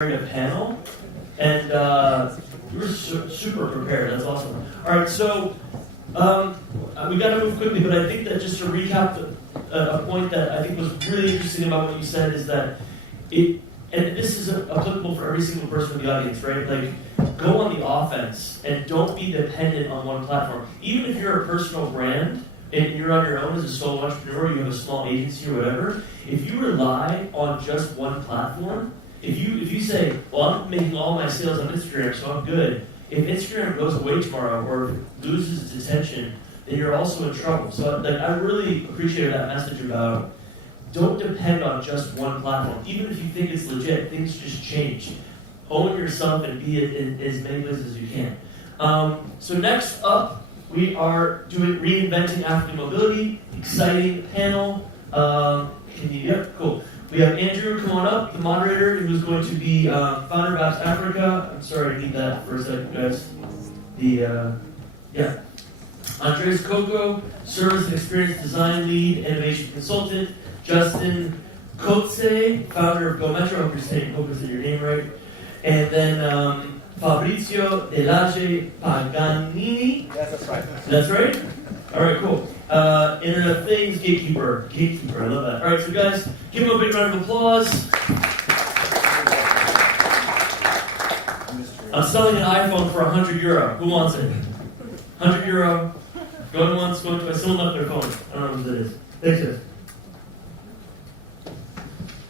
a panel, and you were super prepared. That's awesome. All right, so we got to move quickly, but I think that just to recap a point that I think was really interesting about what you said is that and this is applicable for every single person in the audience, right? Like, go on the offense and don't be dependent on one platform. Even if you're a personal brand and you're on your own as a solo entrepreneur, you have a small agency or whatever, if you rely on just one platform, if you say, well, I'm making all my sales on Instagram, so I'm good. If Instagram goes away tomorrow or loses its attention, then you're also in trouble. So I really appreciated that message about don't depend on just one platform. Even if you think it's legit, things just change. Own yourself and be in as many places as you can. So next up, we are doing Reinventing African Mobility. Exciting panel. Yep, cool. We have Andrew, come on up, the moderator, who's going to be founder of Apps Africa. I'm sorry, I need that for a second, guys. Andres Coco, Service and Experience Design Lead, Innovation Consultant. Justin Kotze, founder of Go Metro. I hope you're saying your name right. And then Fabrizio Delage Paganini. Yes, that's right. That's right? All right, cool. Internet of Things, Gatekeeper, I love that. All right, so guys, give him a big round of applause. I'm selling an iPhone for €100. Who wants it? €100. Going once, going twice. Someone left their phone. I don't know who that is. Thanks, guys.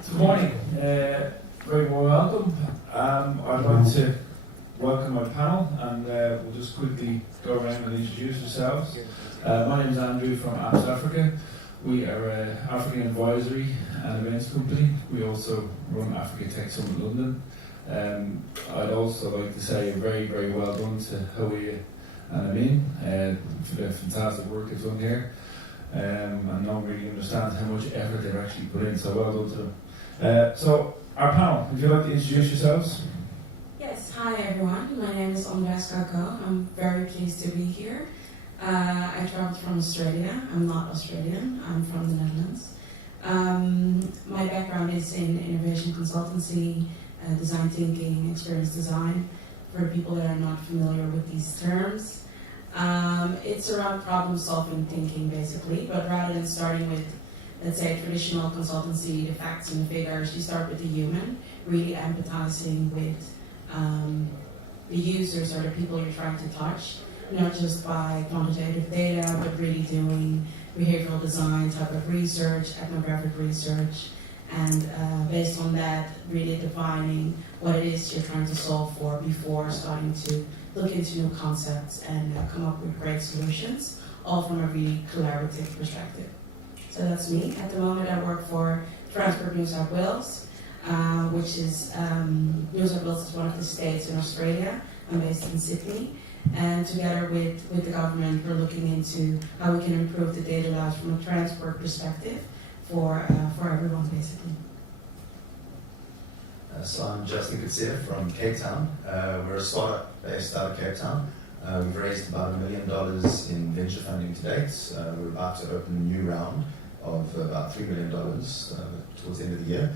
Good morning. Very warm welcome. I'd like to welcome my panel, and we'll just quickly go around and introduce yourselves. My name is Andrew from Apps Africa. We are an African advisory and events company. We also run Africa Tech Summit London. I'd also like to say a very, very well done to Hawiya and Amin for the fantastic work they've done here. And no one really understands how much effort they've actually put in, so well done to them. So, our panel, would you like to introduce yourselves? Yes, hi everyone. My name is Andres Coco. I'm very pleased to be here. I traveled from Australia. I'm not Australian. I'm from the Netherlands. My background is in innovation consultancy, design thinking, experience design. For people that are not familiar with these terms, it's around problem-solving thinking, basically. But rather than starting with, let's say, traditional consultancy, the facts and the figures, you start with the human, really empathizing with the users or the people you're trying to touch. Not just by quantitative data, but really doing behavioral design type of research, ethnographic research, and based on that, really defining what it is you're trying to solve for before starting to look into new concepts and come up with great solutions, all from a really collaborative perspective. So that's me. At the moment, I work for Transport New South Wales, which is, New South Wales is one of the states in Australia. I'm based in Sydney. And together with the government, we're looking into how we can improve the daily lives from a transport perspective for everyone, basically. So I'm Justin Kotze from Cape Town. We're a startup based out of Cape Town. We've raised about $1 million in venture funding to date. We're about to open a new round of about $3 million towards the end of the year.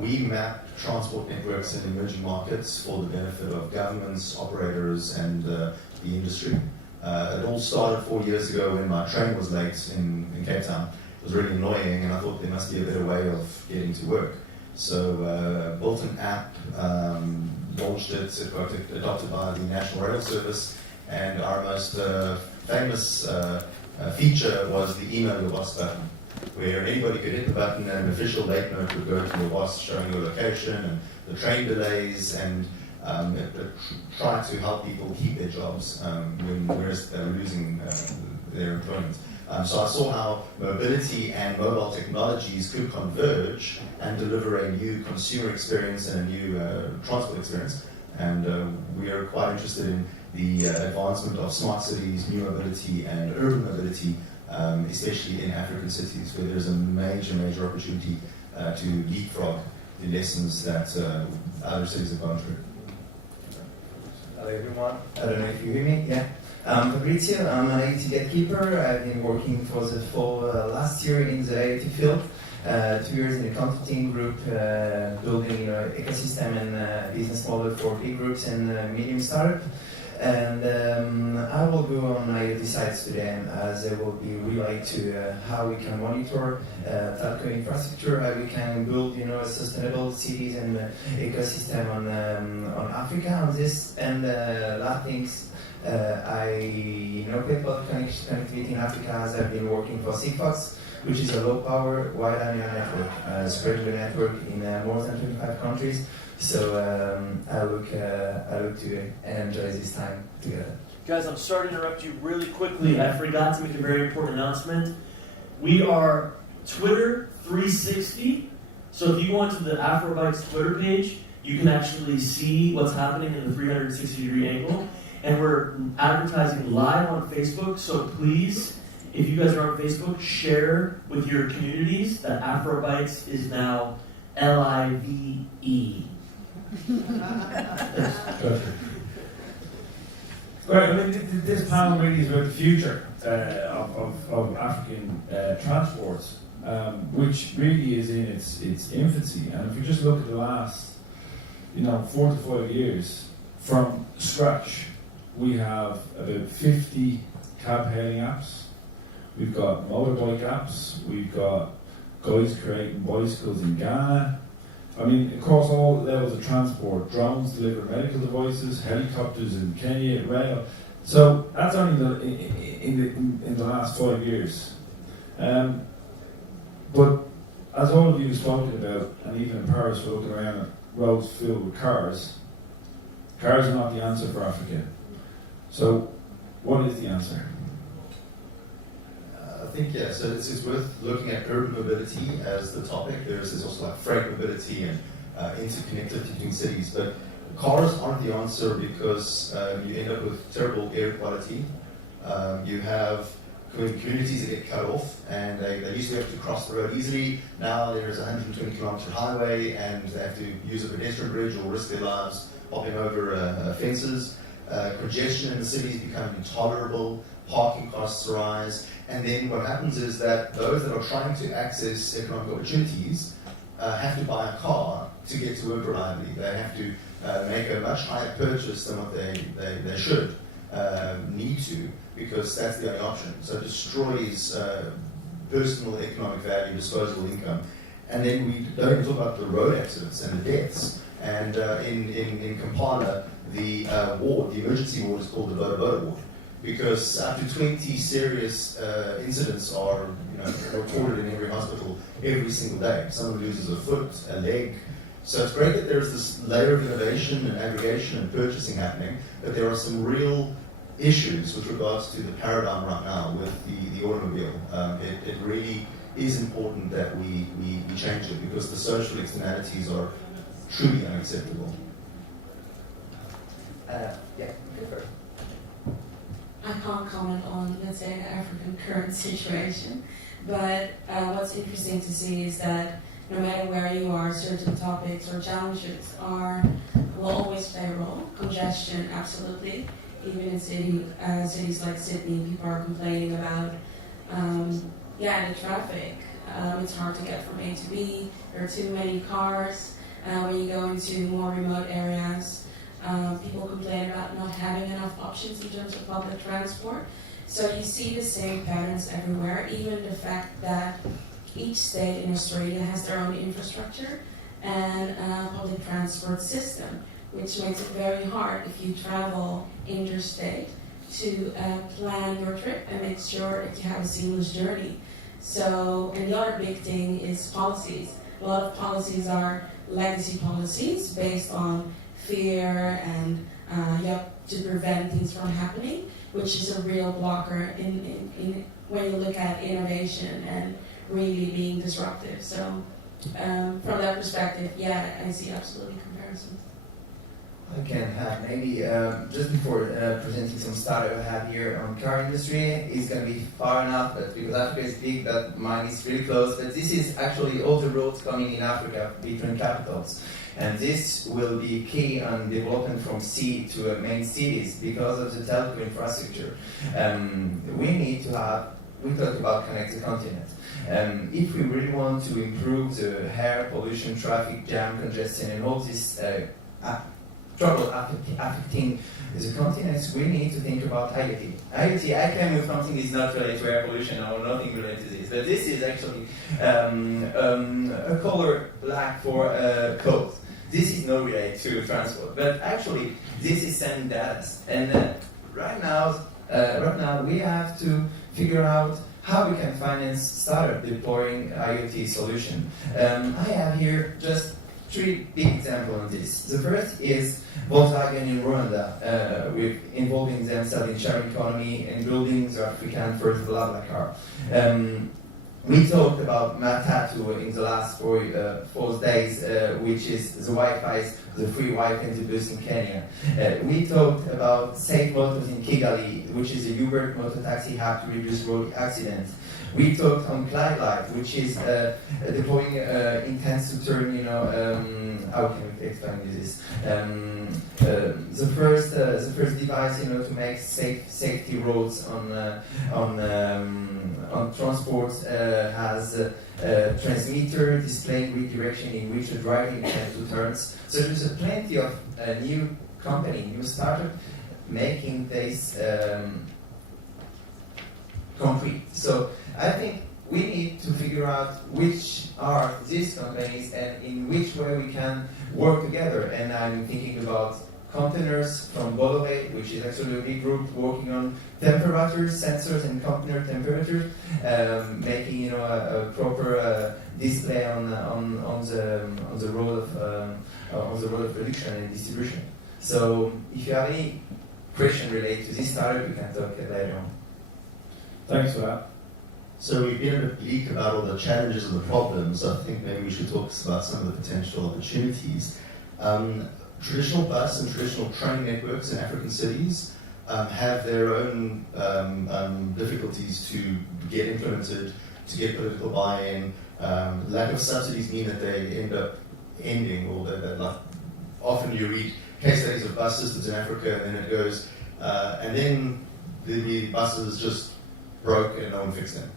We map transport networks in emerging markets for the benefit of governments, operators, and the industry. It all started 4 years ago when my train was late in Cape Town. It was really annoying, and I thought there must be a better way of getting to work. So built an app, launched it, it got adopted by the National Rail Service, and our most famous feature was the email your boss button, where anybody could hit the button and an official late note would go to your boss showing your location and the train delays, and it tried to help people keep their jobs whereas they were losing their employment. So I saw how mobility and mobile technologies could converge and deliver a new consumer experience and a new transport experience. And we are quite interested in the advancement of smart cities, new mobility, and urban mobility, especially in African cities, where there's a major opportunity to leapfrog the lessons that other cities have gone through. Hello everyone, I don't know if you hear me, yeah. I'm Fabrizio, I'm an IoT gatekeeper. I've been working for last year in the IoT field. 2 years in a consulting group, building ecosystem and business model for big groups and medium startup. And I will go on IoT sites today, as I will be relate to how we can monitor telco infrastructure, how we can build, sustainable cities and ecosystem on Africa on this. And last things, I know people connectivity in Africa, as I've been working for Sigfox, which is a low power wide area network, spreading the network in more than 25 countries. So I look to enjoy this time together. Guys, I'm sorry to interrupt you really quickly. I forgot to make a very important announcement. We are Twitter 360. So if you go onto the Afrobytes Twitter page, you can actually see what's happening in the 360-degree angle. And we're advertising live on Facebook. So please, if you guys are on Facebook, share with your communities that Afrobytes is now LIVE. Right, this panel really is about the future of African transports, which really is in its infancy. And if you just look at the last, 4 to 5 years, from scratch, we have about 50 cab hailing apps. We've got motorbike apps. We've got guys creating bicycles in Ghana. Across all levels of transport, drones deliver medical devices, helicopters in Kenya, rail. So that's only in the last 5 years. But as all of you have spoken about, and even in Paris, we're looking around at roads filled with cars. Cars are not the answer for Africa. So, what is the answer? I think, so it's worth looking at urban mobility as the topic. There's also like freight mobility and interconnectivity between cities. But cars aren't the answer because you end up with terrible air quality. You have communities that get cut off and they usually have to cross the road easily. Now there's a 120 kilometer highway and they have to use a pedestrian bridge or risk their lives hopping over fences. Congestion in the cities becomes intolerable. Parking costs rise. And then what happens is that those that are trying to access economic opportunities have to buy a car to get to work reliably. They have to make a much higher purchase than what they should need to, because that's the only option. So it destroys personal economic value, disposable income. And then we don't even talk about the road accidents and the deaths. And in Kampala, the emergency ward is called the Boda ward, because up to 20 serious incidents are reported in every hospital every single day. Someone loses a foot, a leg. So it's great that there's this layer of innovation and aggregation and purchasing happening, but there are some real issues with regards to the paradigm right now with the automobile. It really is important that we change it, because the social externalities are truly unacceptable. I can't comment on, let's say, the African current situation, but what's interesting to see is that no matter where you are, certain topics or challenges will always play a role. Congestion, absolutely. Even in cities like Sydney, people are complaining about the traffic. It's hard to get from A to B. There are too many cars. When you go into more remote areas, people complain about not having enough options in terms of public transport. So you see the same patterns everywhere, even the fact that each state in Australia has their own infrastructure and public transport system, which makes it very hard if you travel interstate to plan your trip and make sure that you have a seamless journey. So, and the other big thing is policies. A lot of policies are legacy policies based on fear and to prevent things from happening, which is a real blocker in when you look at innovation and really being disruptive. So from that perspective, I see absolutely comparisons. I can have maybe just before presenting some startup I have here on car industry. It's going to be far enough, but because Africa is big, but mine is really close. But this is actually all the roads coming in Africa between capitals. And this will be key on development from sea to main cities because of the telco infrastructure. We need to have we talked about connect the continent. If we really want to improve the air pollution, traffic jam, congestion, and all this trouble affecting the continents, we need to think about IoT. IoT, I came with something that is not related to air pollution or nothing related to this, but this is actually a color black for code. This is not related to transport, but actually this is sending data. And right now we have to figure out how we can finance startup deploying IoT solution. I have here just 3 big examples on this. The first is Volkswagen in Rwanda, with involving themselves in sharing economy and building the African first BlaBlaCar. We talked about Matatu in the last 4 days, which is the Wi-Fi, the free Wi-Fi in the bus in Kenya. We talked about Safe Motors in Kigali, which is a Uber motor taxi app to reduce road accidents. We talked on Clyde Light, which is deploying intents to turn, how can we explain this? The first device, to make safety roads on transport has a transmitter displaying redirection in which the driver intends to turns. So there's plenty of new company, new startup making this concrete. So I think we need to figure out which are these companies and in which way we can work together. And I'm thinking about containers from Bolloré, which is actually a big group working on temperatures, sensors and container temperatures, making a proper display on the road of production and distribution. So if you have any question related to this startup, we can talk later on. Thanks for that. So we've been a bit bleak about all the challenges and the problems. I think maybe we should talk about some of the potential opportunities. Traditional bus and traditional train networks in African cities have their own difficulties to get implemented, to get political buy-in. Lack of subsidies mean that they end up ending, or that often you read case studies of bus systems in Africa, and then it goes, and then the buses just broke and no one fixed them.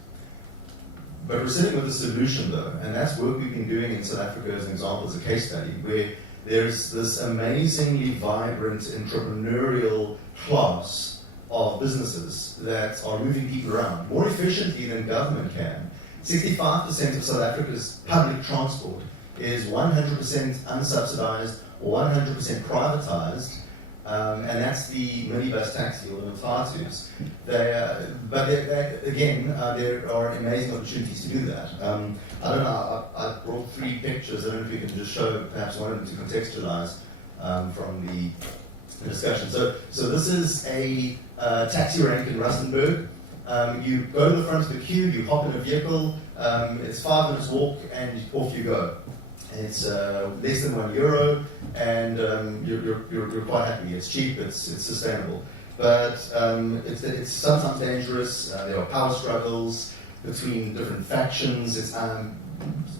But we're sitting with a solution though, and that's work we've been doing in South Africa as an example, as a case study, where there's this amazingly vibrant entrepreneurial class of businesses that are moving people around more efficiently than government can. 65% of South Africa's public transport is 100% unsubsidized or 100% privatized, and that's the minibus taxi or the matatus. But again, there are amazing opportunities to do that. I don't know, I brought 3 pictures. I don't know if you can just show perhaps one of them to contextualize from the discussion. So this is a taxi rank in Rustenburg. You go to the front of the queue, you hop in a vehicle, it's 5 minutes walk, and off you go. It's less than €1, and you're quite happy. It's cheap, it's sustainable. But it's sometimes dangerous. There are power struggles between different factions. It's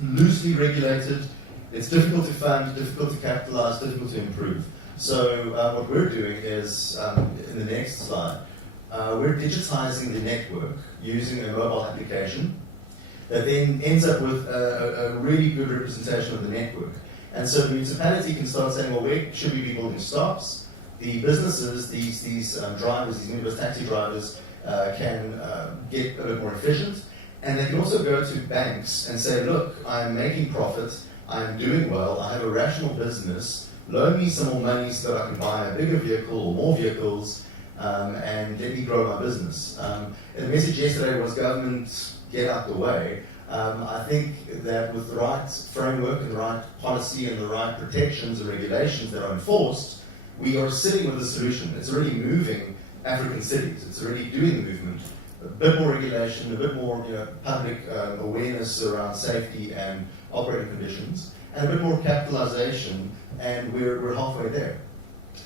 loosely regulated. It's difficult to fund, difficult to capitalize, difficult to improve. So what we're doing is, in the next slide, we're digitizing the network using a mobile application that then ends up with a really good representation of the network. And so the municipality can start saying, well, where should we be building stops? The businesses, these drivers, these minibus taxi drivers, can get a bit more efficient. And they can also go to banks and say, look, I'm making profit, I'm doing well, I have a rational business, loan me some more money so that I can buy a bigger vehicle or more vehicles, and let me grow my business. The message yesterday was government, get out the way. I think that with the right framework and the right policy and the right protections and regulations that are enforced, we are sitting with a solution. It's already moving African cities. It's already doing the movement. A bit more regulation, a bit more public awareness around safety and operating conditions, and a bit more capitalization, and we're halfway there.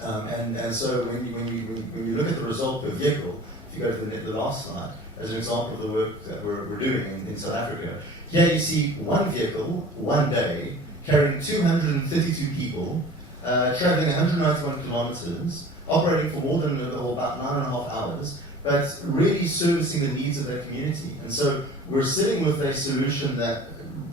And so when you look at the result per vehicle, if you go to the last slide, as an example of the work that we're doing in South Africa, here you see one vehicle, one day, carrying 232 people, traveling 191 kilometers, operating for more than about 9.5 hours, but really servicing the needs of that community. And so we're sitting with a solution that,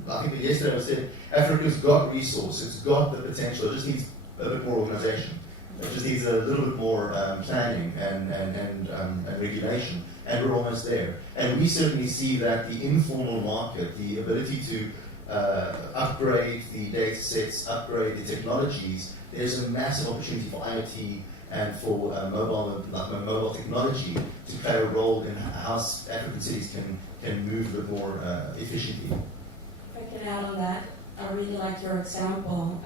I think that yesterday I said, Africa's got resource, it's got the potential, it just needs a bit more organization. It just needs a little bit more planning and regulation, and we're almost there. And we certainly see that the informal market, the ability to upgrade the data sets, upgrade the technologies, there's a massive opportunity for IoT and for mobile technology to play a role in how African cities can move a bit more efficiently. If I can add on that, I really like your example.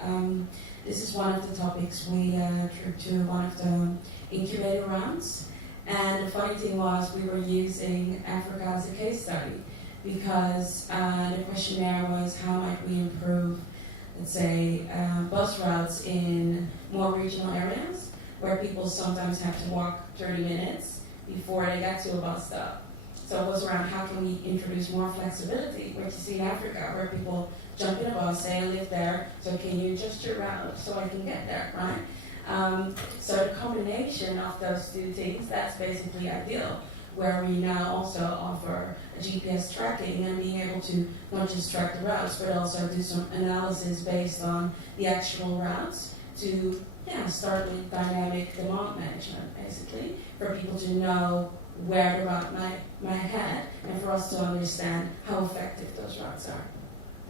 This is one of the topics we drew to one of the incubator rounds. And the funny thing was we were using Africa as a case study because the questionnaire was how might we improve, let's say, bus routes in more regional areas where people sometimes have to walk 30 minutes before they get to a bus stop. So it was around how can we introduce more flexibility, which you see in Africa, where people jump in a bus, say I live there, so can you adjust your route so I can get there, right? So the combination of those two things, that's basically ideal, where we now also offer a GPS tracking and being able to not just track the routes, but also do some analysis based on the actual routes to start with dynamic demand management, basically, for people to know where the route might head, and for us to understand how effective those routes are.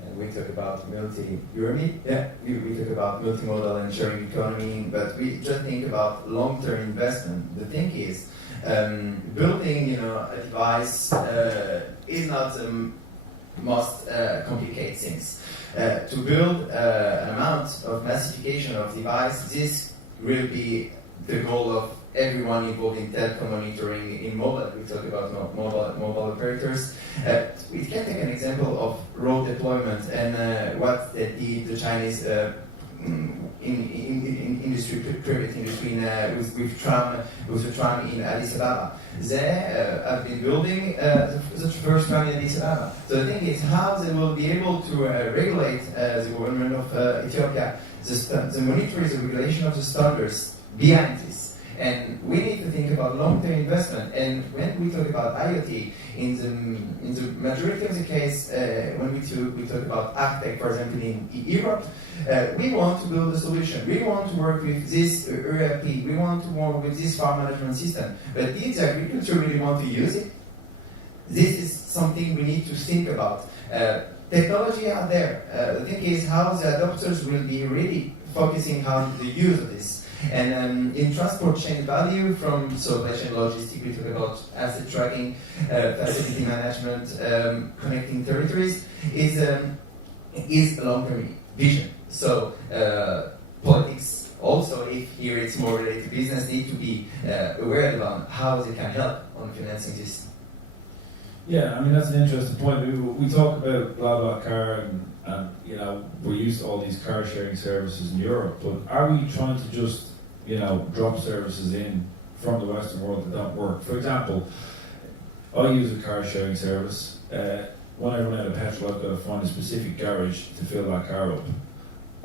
And we talk about we talk about multimodal and sharing economy, but we just think about long-term investment. The thing is, building a device is not the most complicated things. To build an amount of massification of device, this will be the goal of everyone involved in telecom monitoring in mobile. We talk about mobile operators. We can take an example of road deployment and what the Chinese industry, private industry, with the tram in Addis Ababa. They have been building the first tram in Addis Ababa. So the thing is how they will be able to regulate the government of Ethiopia, the monitoring, the regulation of the standards behind this. And we need to think about long-term investment. And when we talk about IoT, in the majority of the case, when we talk about AgTech, for example, in Europe, we want to build a solution. We want to work with this ERP. We want to work with this farm management system. But did the agriculture really want to use it? This is something we need to think about. Technology out there. The thing is how the adopters will be really focusing on the use of this. And in transport chain value from supply chain logistics, we talk about asset tracking, facility management, connecting territories, is a long-term vision. So politics also, if here it's more related to business, need to be aware about how they can help on financing this. Yeah, I mean that's an interesting point. We talk about BlaBlaCar and we're used to all these car sharing services in Europe, but are we trying to just drop services in from the Western world that don't work? For example, I use a car sharing service. When I run out of petrol, I've got to find a specific garage to fill that car up.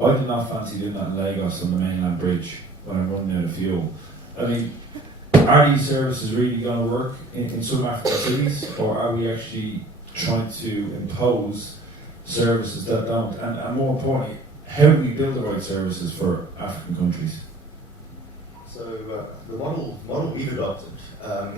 I do not fancy doing that in Lagos on the mainland bridge when I'm running out of fuel. I mean, are these services really going to work in some African cities, or are we actually trying to impose services that don't? And more importantly, how do we build the right services for African countries? So the model we've adopted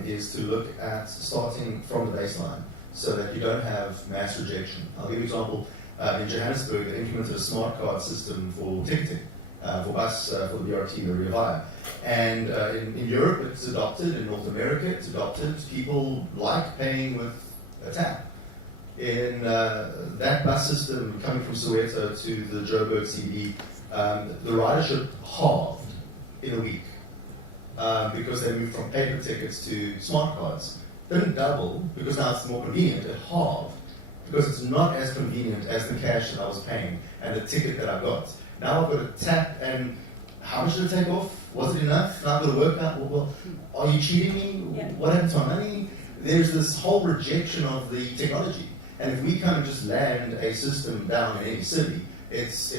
is to look at starting from the baseline so that you don't have mass rejection. I'll give you an example. In Johannesburg, they implemented a smart card system for ticketing, for bus, for the BRT, the Rea Vaya. And in Europe, it's adopted. In North America, it's adopted. People like paying with a tap. In that bus system coming from Soweto to the Joburg CBD, the ridership halved in a week. Because they moved from paper tickets to smart cards. Didn't double, because now it's more convenient. It halved, because it's not as convenient as the cash that I was paying and the ticket that I got. Now I've got to tap, and how much did it take off? Was it enough? Now I've got to work out, well, are you cheating me? Yeah. What happened to my money? There's this whole rejection of the technology. And if we kind of just land a system down in any city it's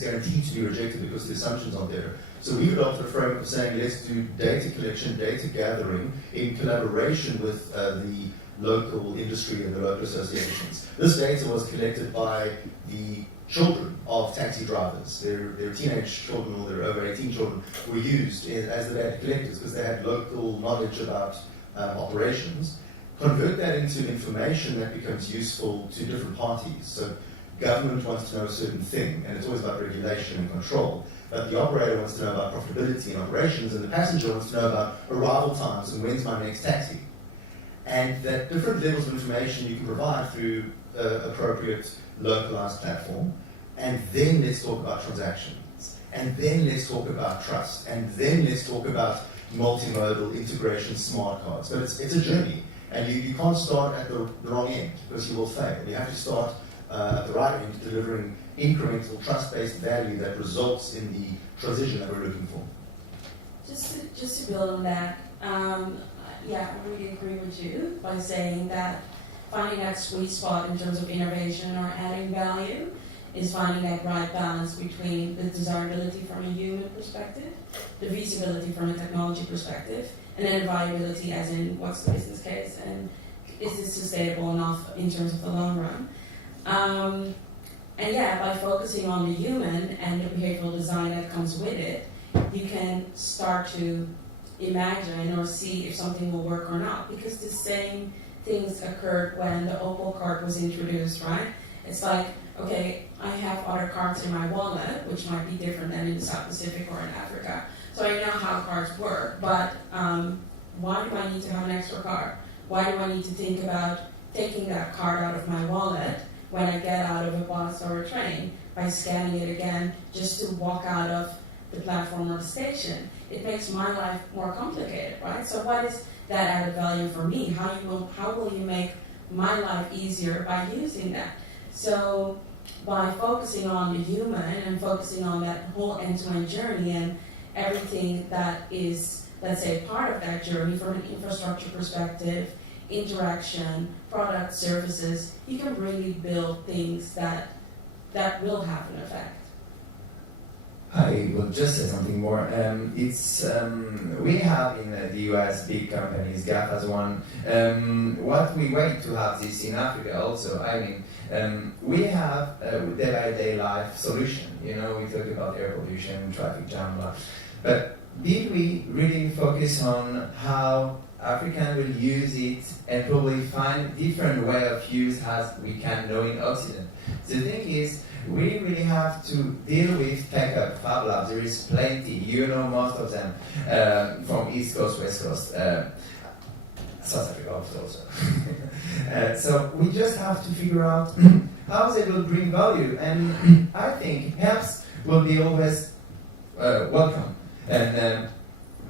guaranteed to be rejected because the assumptions aren't there. So we've adopted a framework of saying let's do data collection, data gathering in collaboration with the local industry and the local associations. This data was collected by the children of taxi drivers. Their teenage children or their over 18 children were used as the data collectors because they had local knowledge about operations. Convert that into information that becomes useful to different parties. So government wants to know a certain thing, and it's always about regulation and control. But the operator wants to know about profitability and operations, and the passenger wants to know about arrival times and when's my next taxi. And that different levels of information you can provide through appropriate localized platform. And then let's talk about transactions. And then let's talk about trust. And then let's talk about multimodal integration smart cards. But it's a journey. And you can't start at the wrong end because you will fail. You have to start at the right end, delivering incremental trust-based value that results in the transition that we're looking for. Just to build on that, yeah, I really agree with you by saying that finding that sweet spot in terms of innovation or adding value is finding that right balance between the desirability from a human perspective, the feasibility from a technology perspective, and then viability as in what's the business case and is this sustainable enough in terms of the long run. And yeah, by focusing on the human and the behavioral design that comes with it, you can start to imagine or see if something will work or not. Because the same things occurred when the Opal card was introduced, right? It's like, okay, I have other cards in my wallet, which might be different than in the South Pacific or in Africa. So I know how cards work, but why do I need to have an extra card? Why do I need to think about taking that card out of my wallet when I get out of a bus or a train by scanning it again just to walk out of the platform or the station? It makes my life more complicated, right? So what is that added value for me? How will you make my life easier by using that? So by focusing on the human and focusing on that whole end-to-end journey and everything that is, let's say, part of that journey from an infrastructure perspective, interaction, product, services, you can really build things that will have an effect. I will just say something more. We have in the US big companies, GAF as one. What we wait to have this in Africa also. I mean, we have a day-by-day life solution. You know, we talk about air pollution, traffic jam, blah. But did we really focus on how African will use it and probably find different way of use as we can know in Occident? The thing is, we really have to deal with tech up, Fab Labs. There is plenty, you know most of them, from East Coast, West Coast, South Africa also. So we just have to figure out how they will bring value, and I think helps will be always welcome. And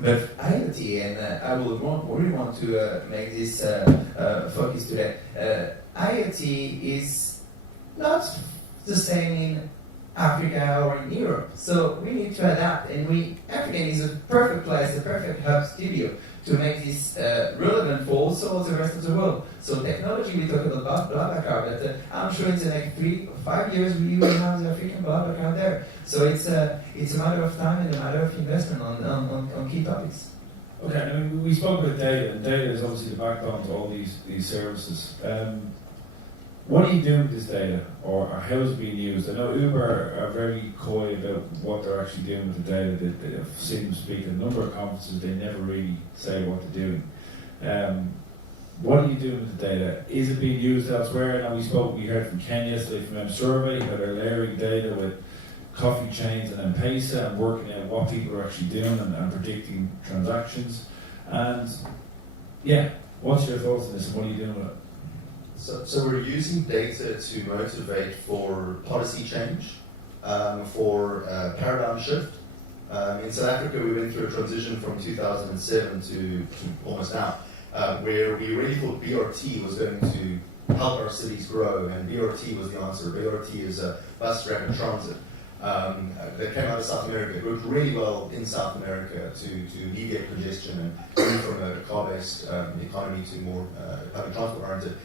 but IoT, and I will really want to make this focus today. IoT is not the same in Africa or in Europe. So we need to adapt, and Africa is a perfect place, a perfect hub studio to make this relevant for also the rest of the world. So technology, we talk about BlaBlaCar, but I'm sure in the next 3 or 5 years we will have the African BlaBlaCar there. So it's a matter of time and a matter of investment on key topics. Okay, I mean, we spoke about data, and data is obviously the backbone to all these services. What are you doing with this data, or how is it being used? I know Uber are very coy about what they're actually doing with the data. I've seen them speak at a number of conferences, they never really say what they're doing. What are you doing with the data? Is it being used elsewhere? Now we heard from Ken yesterday from M-Survey, how they're layering data with coffee chains and M-Pesa and working out what people are actually doing and predicting transactions. And yeah, what's your thoughts on this and what are you doing with it? So we're using data to motivate for policy change, for paradigm shift. In South Africa, we went through a transition from 2007 to almost now, where we really thought BRT was going to help our cities grow, and BRT was the answer. BRT is a bus rapid transit. That came out of South America. It worked really well in South America to alleviate congestion and move from a car-based economy to more public transport-oriented.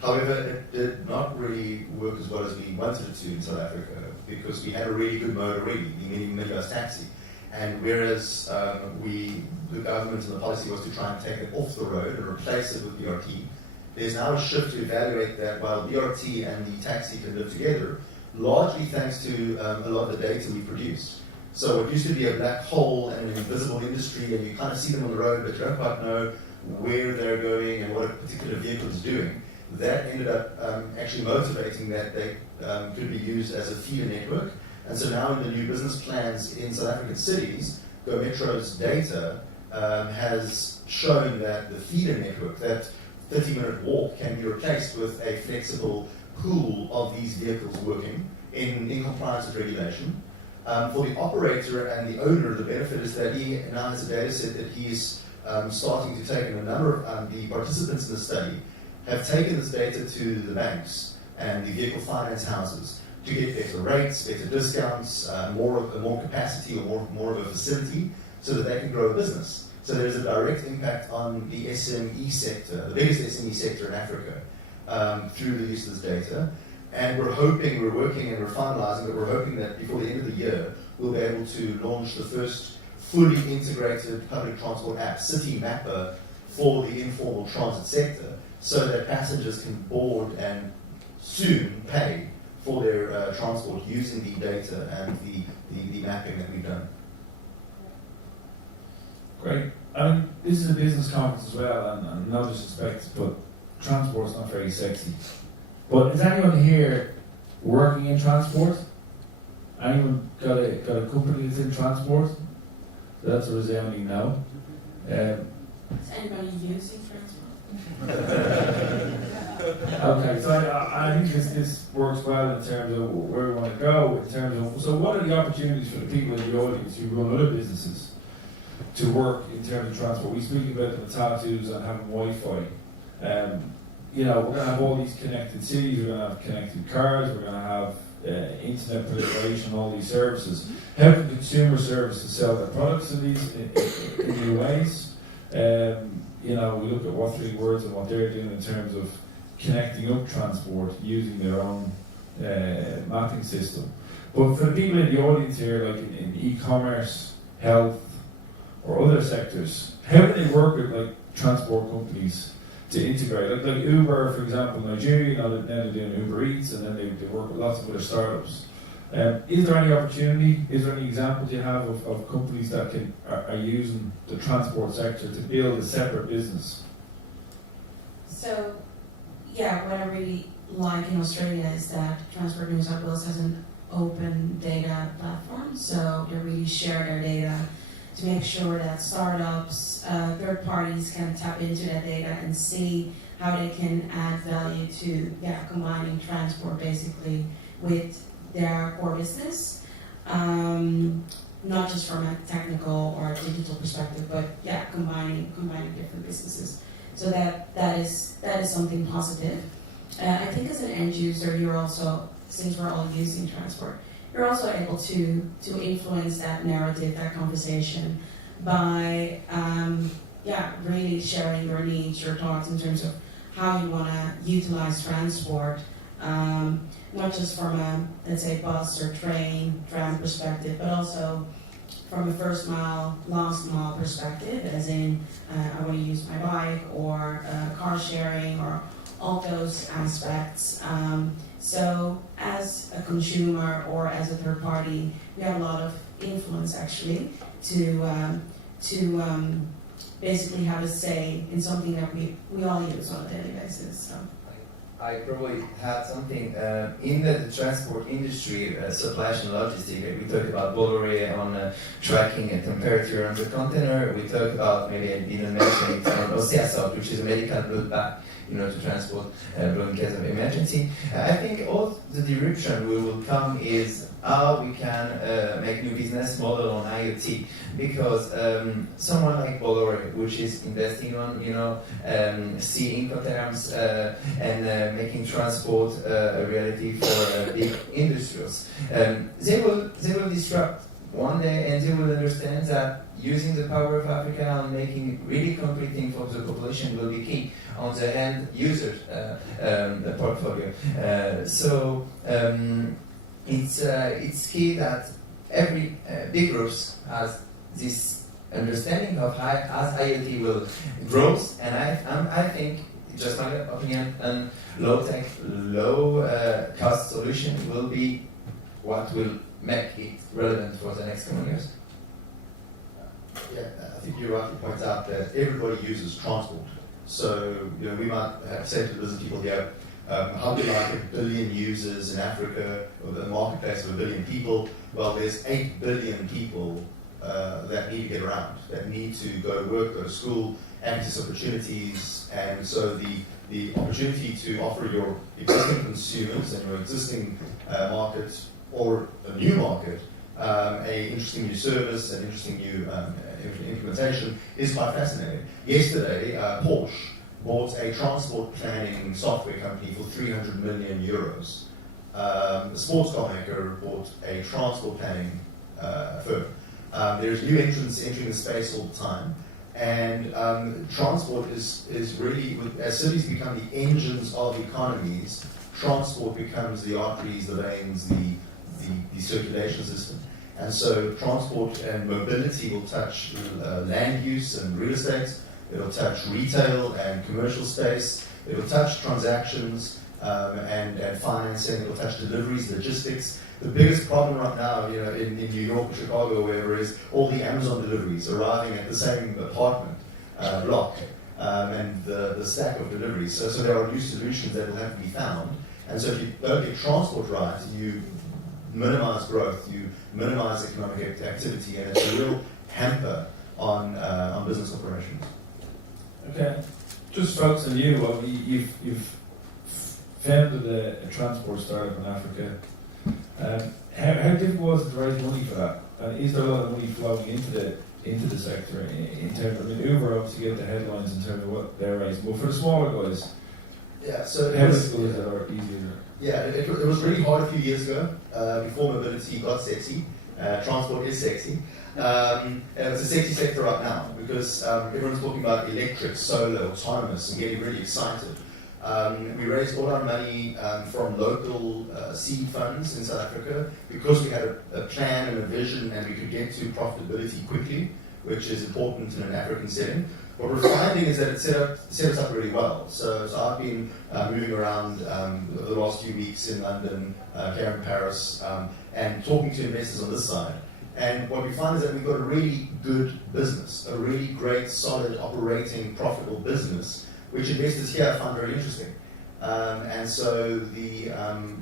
However, it did not really work as well as we wanted it to in South Africa because we had a really good mode already, the minibus taxi. And whereas the government and the policy was to try and take it off the road and replace it with BRT, there's now a shift to evaluate that while BRT and the taxi can live together, largely thanks to a lot of the data we produced. So what used to be a black hole and an invisible industry, and you kind of see them on the road, but you don't quite know where they're going and what a particular vehicle is doing, that ended up actually motivating that they could be used as a feeder network. And so now in the new business plans in South African cities, Go Metro's data has shown that the feeder network, that 30-minute walk, can be replaced with a flexible pool of these vehicles working in compliance with regulation. For the operator and the owner, the benefit is that he now has a data set that he's starting to take, and a number of the participants in the study have taken this data to the banks and the vehicle finance houses to get better rates, better discounts, more capacity or more of a facility so that they can grow a business. So there's a direct impact on the SME sector, the biggest SME sector in Africa, through the use of this data. And we're working and we're finalizing, but we're hoping that before the end of the year, we'll be able to launch the first fully integrated public transport app, City Mapper, for the informal transit sector, so that passengers can board and soon pay for their transport using the data and the mapping that we've done. Great. I mean, this is a business conference as well, and no disrespect, but transport's not very sexy. But is anyone here working in transport? Anyone got a company that's in transport? So that's a resounding no. Is anybody using transport? Okay, so I think this works well in terms of where we want to go, in terms of, so what are the opportunities for the people in the audience who run other businesses to work in terms of transport? We speak about the Matatus and having Wi-Fi. You know, we're going to have all these connected cities, we're going to have connected cars, we're going to have internet proliferation, all these services. How can consumer services sell their products in these in new ways? You know, we look at what 3 words and what they're doing in terms of connecting up transport using their own mapping system. But for the people in the audience here, like in e-commerce, health, or other sectors, how do they work with like transport companies to integrate? Like Uber, for example, in Nigeria, now they're doing Uber Eats, and then they work with lots of other startups. Is there any opportunity? Is there any examples you have of companies that are using the transport sector to build a separate business? So, yeah, what I really like in Australia is that Transport New South Wales has an open data platform, so they really share their data to make sure that startups, third parties can tap into that data and see how they can add value to combining transport basically with their core business, not just from a technical or digital perspective, but combining different businesses. So that is something positive. I think as an end user, you're also, since we're all using transport, you're also able to influence that narrative, that conversation, by really sharing your needs, your thoughts in terms of how you want to utilize transport, not just from a, let's say, bus or train, tram perspective, but also from a first mile, last mile perspective, as in I want to use my bike or car sharing or all those aspects. So as a consumer or as a third party, we have a lot of influence actually to basically have a say in something that we all use on a daily basis. So. I probably had something in the transport industry, supply chain logistics. We talk about Bolloré on tracking a temperature on the container. We talk about, maybe I didn't mention it, on OCSOC, which is a medical blood bag, to transport blood in case of emergency. I think all the direction we will come is how we can make new business model on IoT, because someone like Bolloré, which is investing on sea Incoterms and making transport a reality for big industries, they will disrupt one day NZ will understand that using the power of Africa and making really concrete things for the population will be key on the end user portfolio. It's key that every big groups has this understanding of how as IoT will grow, and I think, just my opinion, and low-tech, low-cost solution will be what will make it relevant for the next coming years. Yeah, I think you rightly point out that everybody uses transport. So, we might have said to the business people here, how do you like 1 billion users in Africa, or the marketplace of 1 billion people? Well, there's 8 billion people that need to get around, that need to go to work, go to school, access opportunities, and so the opportunity to offer your existing consumers and your existing market or a new market a interesting new service, an interesting new implementation is quite fascinating. Yesterday, Porsche bought a transport planning software company for 300 million euros. The sports car maker bought a transport planning firm. There's new entrants entering the space all the time. And transport is really, as cities become the engines of economies, transport becomes the arteries, the veins, the circulation system. And so transport and mobility will touch land use and real estate. It'll touch retail and commercial space. It'll touch transactions and financing. It'll touch deliveries, logistics. The biggest problem right now, in New York or Chicago or wherever is all the Amazon deliveries arriving at the same apartment block and the stack of deliveries. So there are new solutions that will have to be found. And so if you don't get transport right, you minimize growth, you minimize economic activity, and it's a real hamper on business operations. Okay, just focus on you. Well, you've founded a transport startup in Africa. How difficult was it to raise money for that? And is there a lot of money flowing into the sector in terms of, Uber obviously get the headlines in terms of what they're raising, but for the smaller guys, yeah, so how difficult is it or easier? Yeah, it was really hard a few years ago, before mobility got sexy. Transport is sexy. It's a sexy sector right now because everyone's talking about electric, solar, autonomous, and getting really excited. We raised all our money from local seed funds in South Africa because we had a plan and a vision and we could get to profitability quickly, which is important in an African setting. What we're finding is that it set us up really well. So I've been moving around over the last few weeks in London, here in Paris, and talking to investors on this side. And what we find is that we've got a really good business, a really great, solid, operating, profitable business, which investors here find very interesting. And so the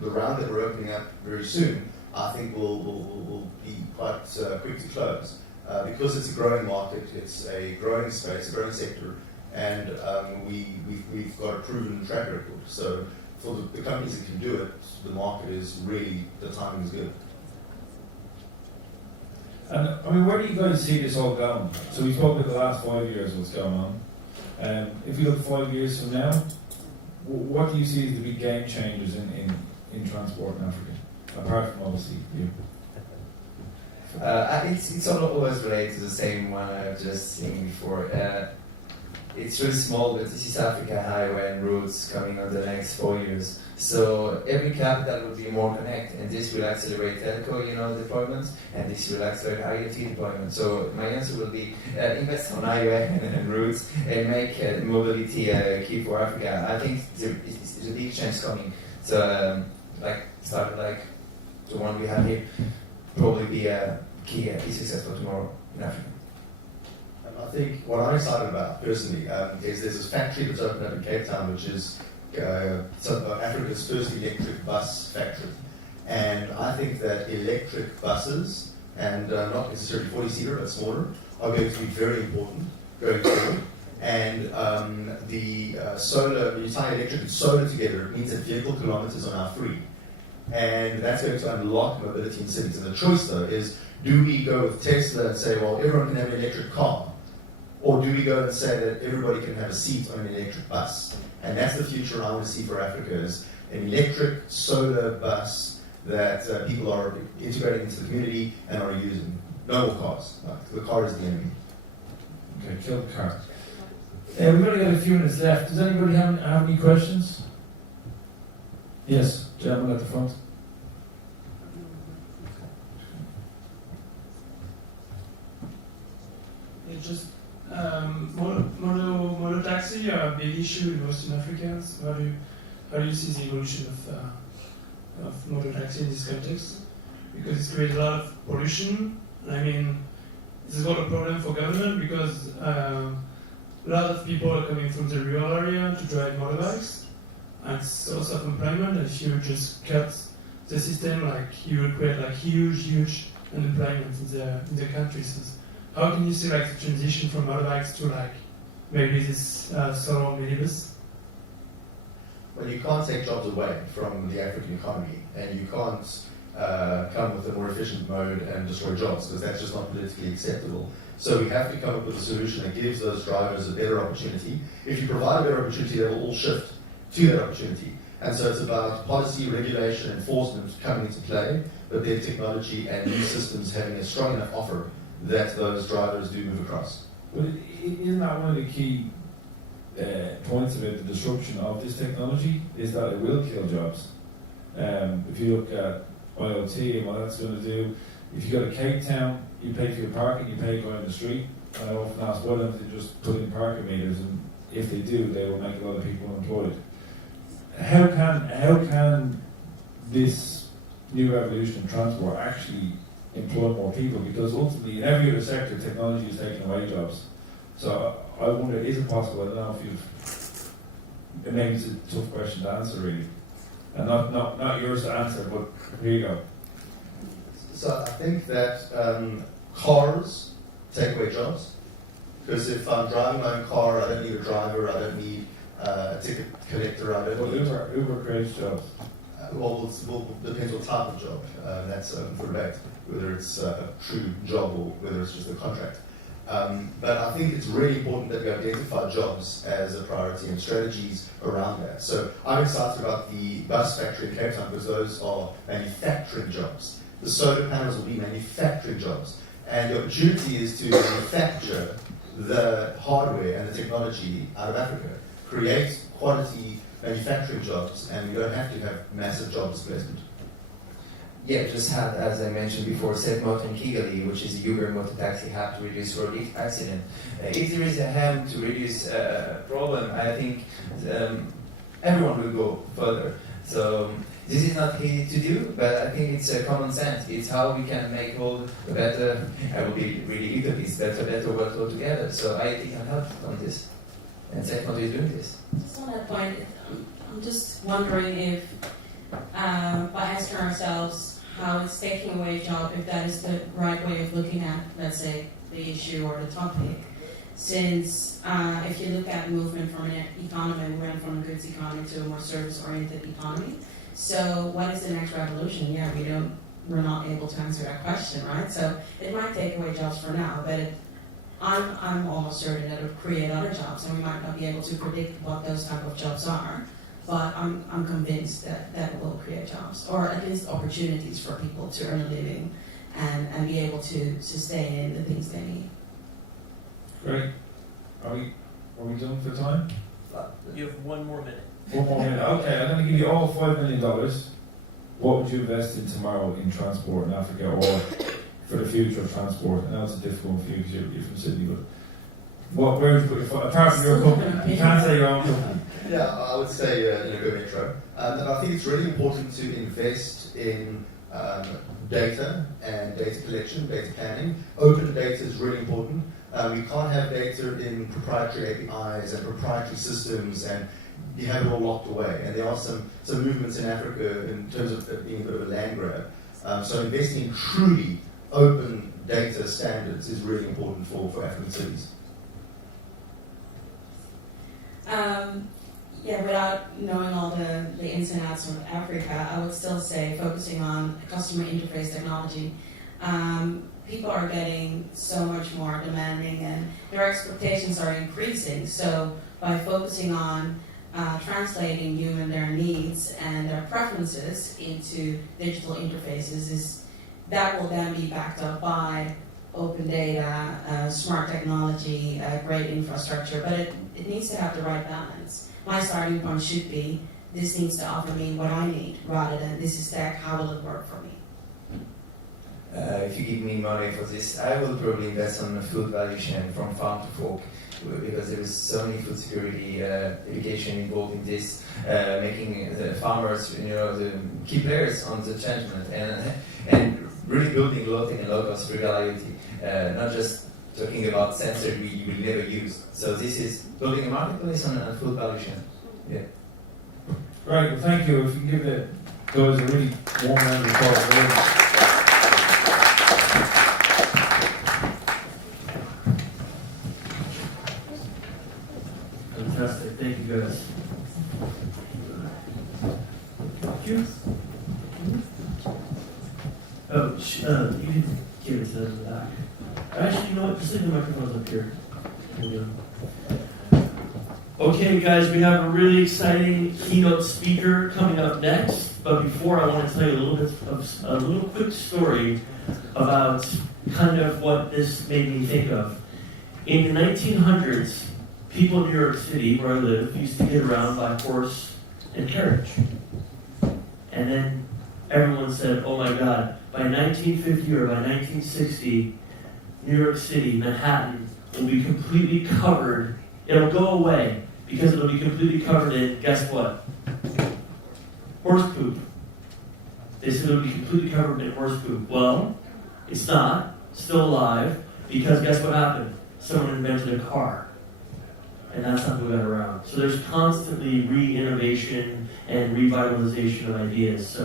round that we're opening up very soon, I think will be quite quick to close. Because it's a growing market, it's a growing space, a growing sector, and we've got a proven track record. So for the companies that can do it, the market is really, the timing is good. And where do you guys see this all going? So we spoke about the last 5 years, what's going on. If you look 5 years from now, what do you see as the big game changers in transport in Africa, apart from obviously you? It's always related to the same one I was just saying before. It's really small, but this is Africa highway and roads coming on the next 4 years. So every capital will be more connected, and this will accelerate telco, deployment, and this will accelerate IoT deployment. So my answer will be invest on highway and roads and make mobility key for Africa. I think there's a big change coming. So start like the one we have here, probably be a key successful tomorrow in Africa. I think what I'm excited about personally is there's this factory that's opened up in Cape Town, which is Africa's first electric bus factory. And I think that electric buses, and not necessarily 40-seater, but smaller, are going to be very important going forward. And the solar, when you tie electric and solar together, it means that vehicle kilometers are now free. And that's going to unlock mobility in cities. And the choice, though, is do we go with Tesla and say, well, everyone can have an electric car? Or do we go and say that everybody can have a seat on an electric bus? And that's the future I want to see for Africa, is an electric solar bus that people are integrating into the community and are using. No more cars. The car is the enemy. Okay, kill the car. We've only got a few minutes left. Does anybody have any questions? Yes, gentleman at the front. It's just mono taxi are a big issue in Western Africa. So how do you see the evolution of motor taxi in this context? Because it's created a lot of pollution. I mean, this is not a problem for government because a lot of people are coming from the rural area to drive motorbikes. And it's source of employment. And if you just cut the system, like you will create like huge unemployment in the country. So how can you see like the transition from motorbikes to like maybe this solo minibus? Well, you can't take jobs away from the African economy, and you can't come with a more efficient mode and destroy jobs, because that's just not politically acceptable. So we have to come up with a solution that gives those drivers a better opportunity. If you provide a better opportunity, they will all shift to that opportunity. And so it's about policy, regulation, enforcement coming into play, but then technology and new systems having a strong enough offer that those drivers do move across. But isn't that one of the key points about the disruption of this technology, is that it will kill jobs? If you look at IoT and what that's going to do, if you go to Cape Town, you pay for your parking, you pay going on the street. I often ask, why don't they just put in parking meters, and if they do, they will make a lot of people unemployed. How can this new revolution in transport actually employ more people? Because ultimately, in every other sector, technology is taking away jobs. So I wonder, is it possible? I don't know if you've. Maybe it's a tough question to answer, really, and not yours to answer. But here you go. So I think that cars take away jobs, because if I'm driving my own car, I don't need a driver, I don't need a ticket collector, I don't need... Uber creates jobs. Well, it depends what type of job. That's for debate, whether it's a true job or whether it's just a contract. But I think it's really important that we identify jobs as a priority and strategies around that. So I'm excited about the bus factory in Cape Town, because those are manufacturing jobs. The solar panels will be manufacturing jobs. And the opportunity is to manufacture the hardware and the technology out of Africa, create quality manufacturing jobs, and we don't have to have massive job displacement. Yeah, just had, as I mentioned before, Safe Motor in Kigali, which is a Uber motor taxi hub to reduce road accident. If there is a hub to reduce problem, I think everyone will go further. So this is not easy to do, but I think it's common sense. It's how we can make all a better, I will be really utopist, better work all together. So I think can help on this. And Safe Motor is doing this. Just on that point, I'm just wondering if, by asking ourselves how it's taking away a job, if that is the right way of looking at, let's say, the issue or the topic. Since if you look at movement from an economy, we went from a goods economy to a more service-oriented economy. So what is the next revolution? Yeah, we're not able to answer that question, right? So it might take away jobs for now, but I'm almost certain that it will create other jobs, and we might not be able to predict what those type of jobs are. But I'm convinced that it will create jobs, or at least opportunities for people to earn a living and be able to sustain in the things they need. Great. Are we done for time? You have 1 more minute. 1 more minute. Okay, I'm going to give you all $5 million. What would you invest in tomorrow in transport in Africa, or for the future of transport? I know it's a difficult one for you because you're from Sydney, but where would you put your foot? Apart from your company, you can't say your own company. Yeah, I would say Go Metro. And I think it's really important to invest in data and data collection, data planning. Open data is really important. We can't have data in proprietary APIs and proprietary systems, and you have it all locked away. And there are some movements in Africa in terms of being a bit of a land grab. So investing in truly open data standards is really important for African cities. Yeah, without knowing all the ins and outs of Africa, I would still say focusing on customer interface technology. People are getting so much more demanding, and their expectations are increasing. So by focusing on translating you and their needs and their preferences into digital interfaces that will then be backed up by open data, smart technology, great infrastructure, but it needs to have the right balance. My starting point should be, this needs to offer me what I need, rather than this is tech, how will it work for me? If you give me money for this, I will probably invest on the food value chain from farm to fork, because there is so many food security education involved in this, making the farmers, the key players on the changement, and really building low tech and low cost frugality, not just talking about sensors we will never use. So this is building a marketplace on a food value chain. Yeah. Right, well, thank you. If you can give the guys a really warm round of applause. Fantastic. Thank you, guys. Thank you. Oh, you can give it to them in the back. Actually, you know what? Just leave the microphones up here. There we go. Okay, guys, we have a really exciting keynote speaker coming up next. But before, I want to tell you a little quick story about kind of what this made me think of. In the 1900s, people in New York City, where I live, used to get around by horse and carriage. And then everyone said, oh my God, by 1950 or by 1960, New York City, Manhattan, will be completely covered. It'll go away because it'll be completely covered in, guess what? Horse poop. They said it'll be completely covered in horse poop. Well, it's not. Still alive. Because guess what happened? Someone invented a car. And that's how we got around. So there's constantly re-innovation and revitalization of ideas. So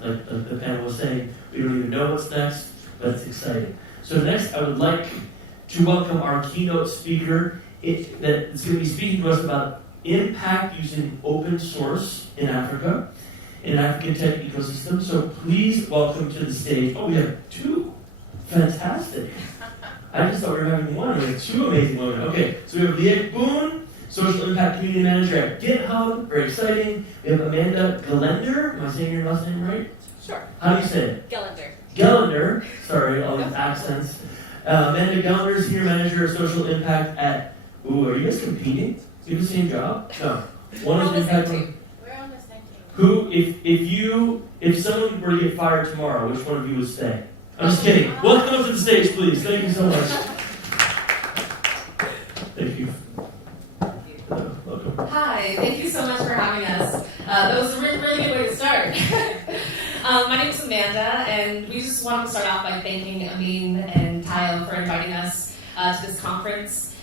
like the panel was saying, we don't even know what's next, but it's exciting. So next, I would like to welcome our keynote speaker that's going to be speaking to us about impact using open source in Africa, in an African tech ecosystem. So please welcome to the stage. Oh, we have two. Fantastic. I just thought we were having one. We have two amazing women. Okay, so we have Liek Boone, Social Impact Community Manager at GitHub. Very exciting. We have Amanda Gelender. Am I saying your last name right? Sure. How do you say it? Gelender. Gelender. Sorry, all these accents. Amanda Gelender, Senior Manager of Social Impact at... Ooh, are you guys competing? Do you have the same job? No. One is Impact... We're on the same team. Who, if someone were to get fired tomorrow, which one of you would stay? I'm just kidding. Welcome up to the stage, please. Thank you so much. Thank you. Welcome. Hi, thank you so much for having us. That was a really, really good way to start. My name is Amanda, and we just wanted to start off by thanking Amin and Tayo for inviting us to this conference.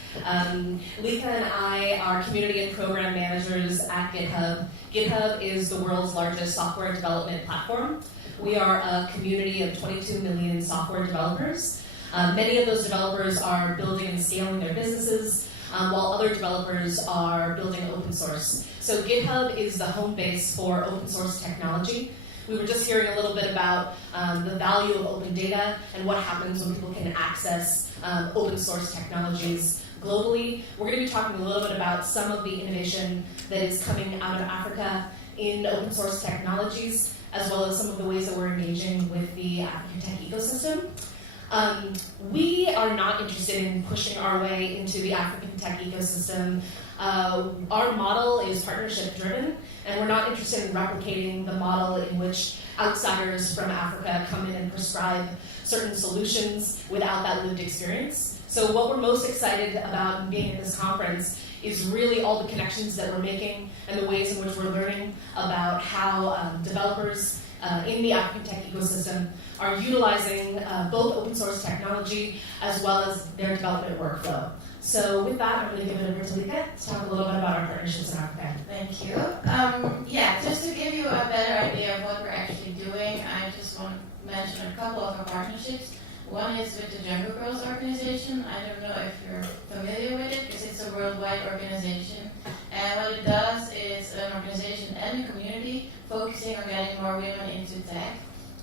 Lika and I are community and program managers at GitHub. GitHub is the world's largest software development platform. We are a community of 22 million software developers. Many of those developers are building and scaling their businesses, while other developers are building open source. So GitHub is the home base for open source technology. We were just hearing a little bit about the value of open data and what happens when people can access open source technologies globally. We're going to be talking a little bit about some of the innovation that is coming out of Africa in open source technologies, as well as some of the ways that we're engaging with the African tech ecosystem. We are not interested in pushing our way into the African tech ecosystem. Our model is partnership driven, and we're not interested in replicating the model in which outsiders from Africa come in and prescribe certain solutions without that lived experience. So what we're most excited about being at this conference is really all the connections that we're making and the ways in which we're learning about how developers in the African tech ecosystem are utilizing both open source technology as well as their development workflow. So with that, I'm going to give it over to Lika to talk a little bit about our partnerships in Africa. Thank you. Just to give you a better idea of what we're actually doing, I just want to mention a couple of our partnerships. One is with the Jungle Girls organization. I don't know if you're familiar with it, because it's a worldwide organization. And what it does is an organization and a community focusing on getting more women into tech.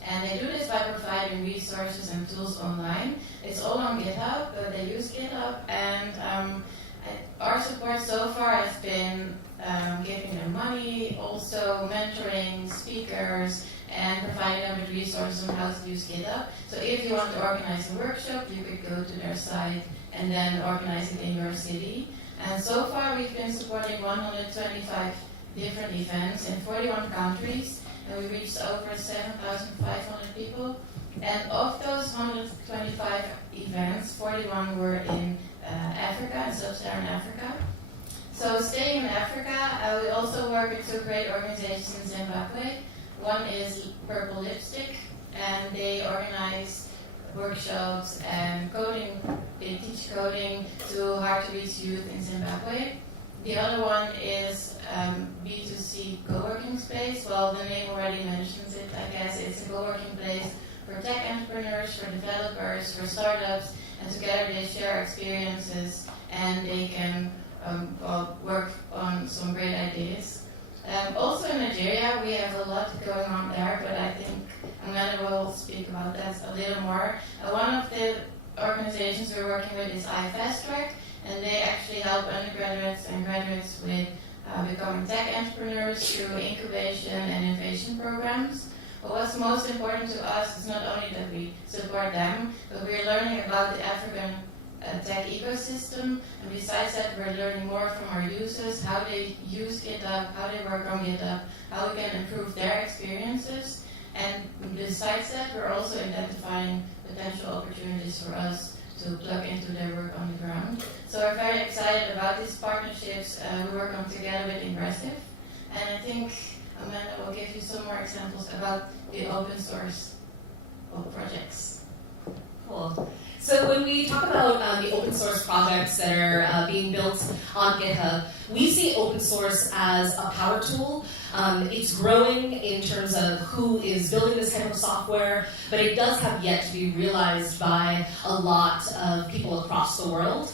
And they do this by providing resources and tools online. It's all on GitHub, but they use GitHub. And our support so far has been giving them money, also mentoring speakers, and providing them with resources on how to use GitHub. So if you want to organize a workshop, you could go to their site and then organize it in your city. And so far we've been supporting 125 different events in 41 countries, and we reached over 7,500 people. And of those 125 events, 41 were in Africa, in sub-Saharan Africa. So staying in Africa, we also work with two great organizations in Zimbabwe. One is Purple Lipstick, and they organize workshops and coding. They teach coding to hard-to-reach youth in Zimbabwe. The other one is B2C co-working space. Well, the name already mentions it, I guess. It's a co-working place for tech entrepreneurs, for developers, for startups, and together they share experiences and they can work on some great ideas. Also in Nigeria, we have a lot going on there, but I think Amanda will speak about that a little more. One of the organizations we're working with is LIVESTREAM, and they actually help undergraduates and graduates with becoming tech entrepreneurs through incubation and innovation programs. But what's most important to us is not only that we support them, but we're learning about the African tech ecosystem, and besides that we're learning more from our users, how they use GitHub, how they work on GitHub, how we can improve their experiences, and besides that we're also identifying potential opportunities for us to plug into their work on the ground. So we're very excited about these partnerships we work on together with Impressive, and I think Amanda will give you some more examples about the open source projects. Cool. So when we talk about the open source projects that are being built on GitHub, we see open source as a power tool. It's growing in terms of who is building this type of software, but it does have yet to be realized by a lot of people across the world.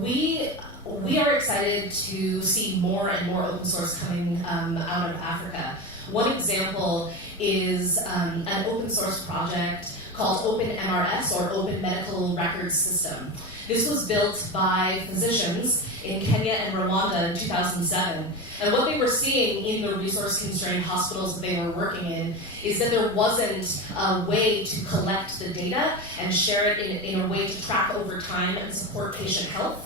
We are excited to see more and more open source coming out of Africa. One example is an open source project called OpenMRS, or Open Medical Records System. This was built by physicians in Kenya and Rwanda in 2007. And what they were seeing in the resource-constrained hospitals that they were working in is that there wasn't a way to collect the data and share it in a way to track over time and support patient health.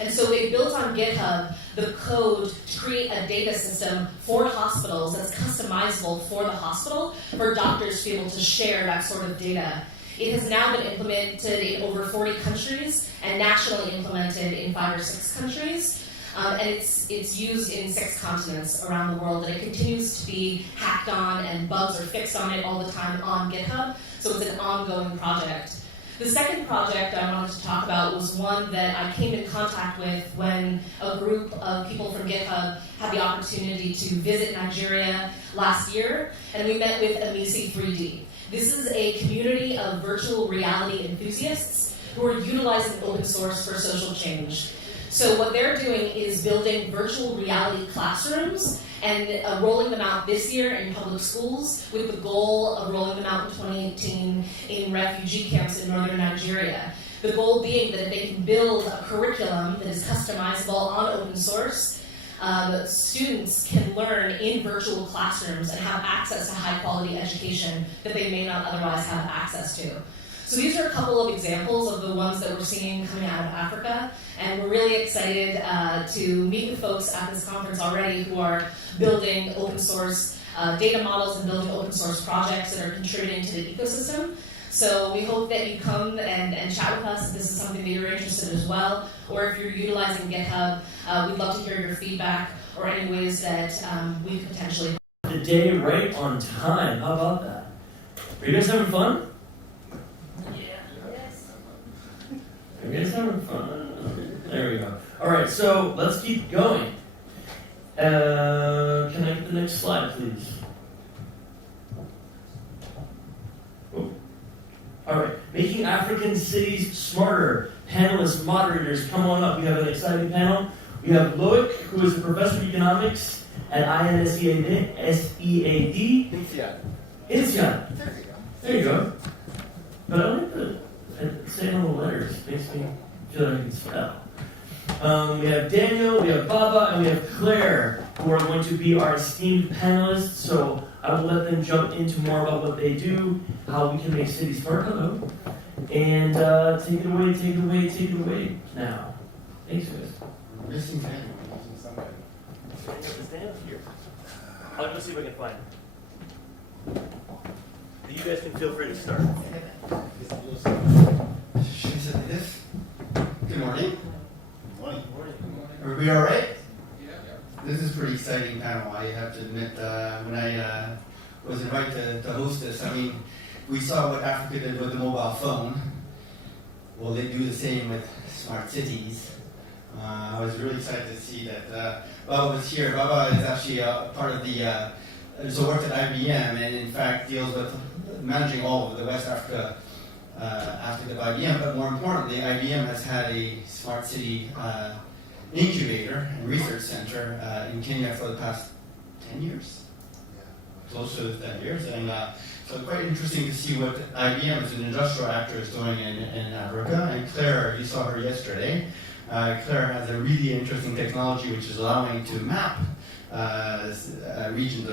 And so they built on GitHub the code to create a data system for hospitals that's customizable for the hospital, for doctors to be able to share that sort of data. It has now been implemented in over 40 countries and nationally implemented in 5 or 6 countries. And it's used in 6 continents around the world, and it continues to be hacked on and bugs are fixed on it all the time on GitHub. So it's an ongoing project. The second project I wanted to talk about was one that I came in contact with when a group of people from GitHub had the opportunity to visit Nigeria last year, and we met with Amisi 3D. This is a community of virtual reality enthusiasts who are utilizing open source for social change. So what they're doing is building virtual reality classrooms and rolling them out this year in public schools with the goal of rolling them out in 2018 in refugee camps in northern Nigeria. The goal being that if they can build a curriculum that is customizable on open source, students can learn in virtual classrooms and have access to high quality education that they may not otherwise have access to. So these are a couple of examples of the ones that we're seeing coming out of Africa, and we're really excited to meet with folks at this conference already who are building open source data models and building open source projects that are contributing to the ecosystem. So we hope that you come and chat with us if this is something that you're interested in as well, or if you're utilizing GitHub, we'd love to hear your feedback or any ways that we could potentially. The day right on time, how about that? Are you guys having fun? Are you guys having fun? There we go. All right, so let's keep going. Can I get the next slide, please? Oh. All right, making African cities smarter. Panelists, moderators, come on up. We have an exciting panel. We have Loic, who is a professor of economics at INSEAD. INSEAD. There you go. But I like to say all the letters. Makes me feel like I can spell. We have Daniel, we have Baba, and we have Claire, who are going to be our esteemed panelists. So I will let them jump into more about what they do, how we can make cities smart. Hello. And take it away, take it away, take it away now. Thanks, guys. We're missing Daniel. We're missing somebody. Stand here. I'll go see if I can find him. You guys can feel free to start. Should we say this? Good morning. Morning. Are we all right? This is a pretty exciting panel, I have to admit. When I was invited to host this, I mean, we saw what Africa did with the mobile phone. Well, they do the same with smart cities. I was really excited to see that Baba was here. Baba is actually part of the, so worked at IBM, and in fact deals with managing all of the West Africa of IBM. But more importantly, IBM has had a smart city incubator and research center in Kenya for the past 10 years, close to 10 years. And so quite interesting to see what IBM as an industrial actor is doing in Africa. And Claire, you saw her yesterday. Claire has a really interesting technology which is allowing to map regions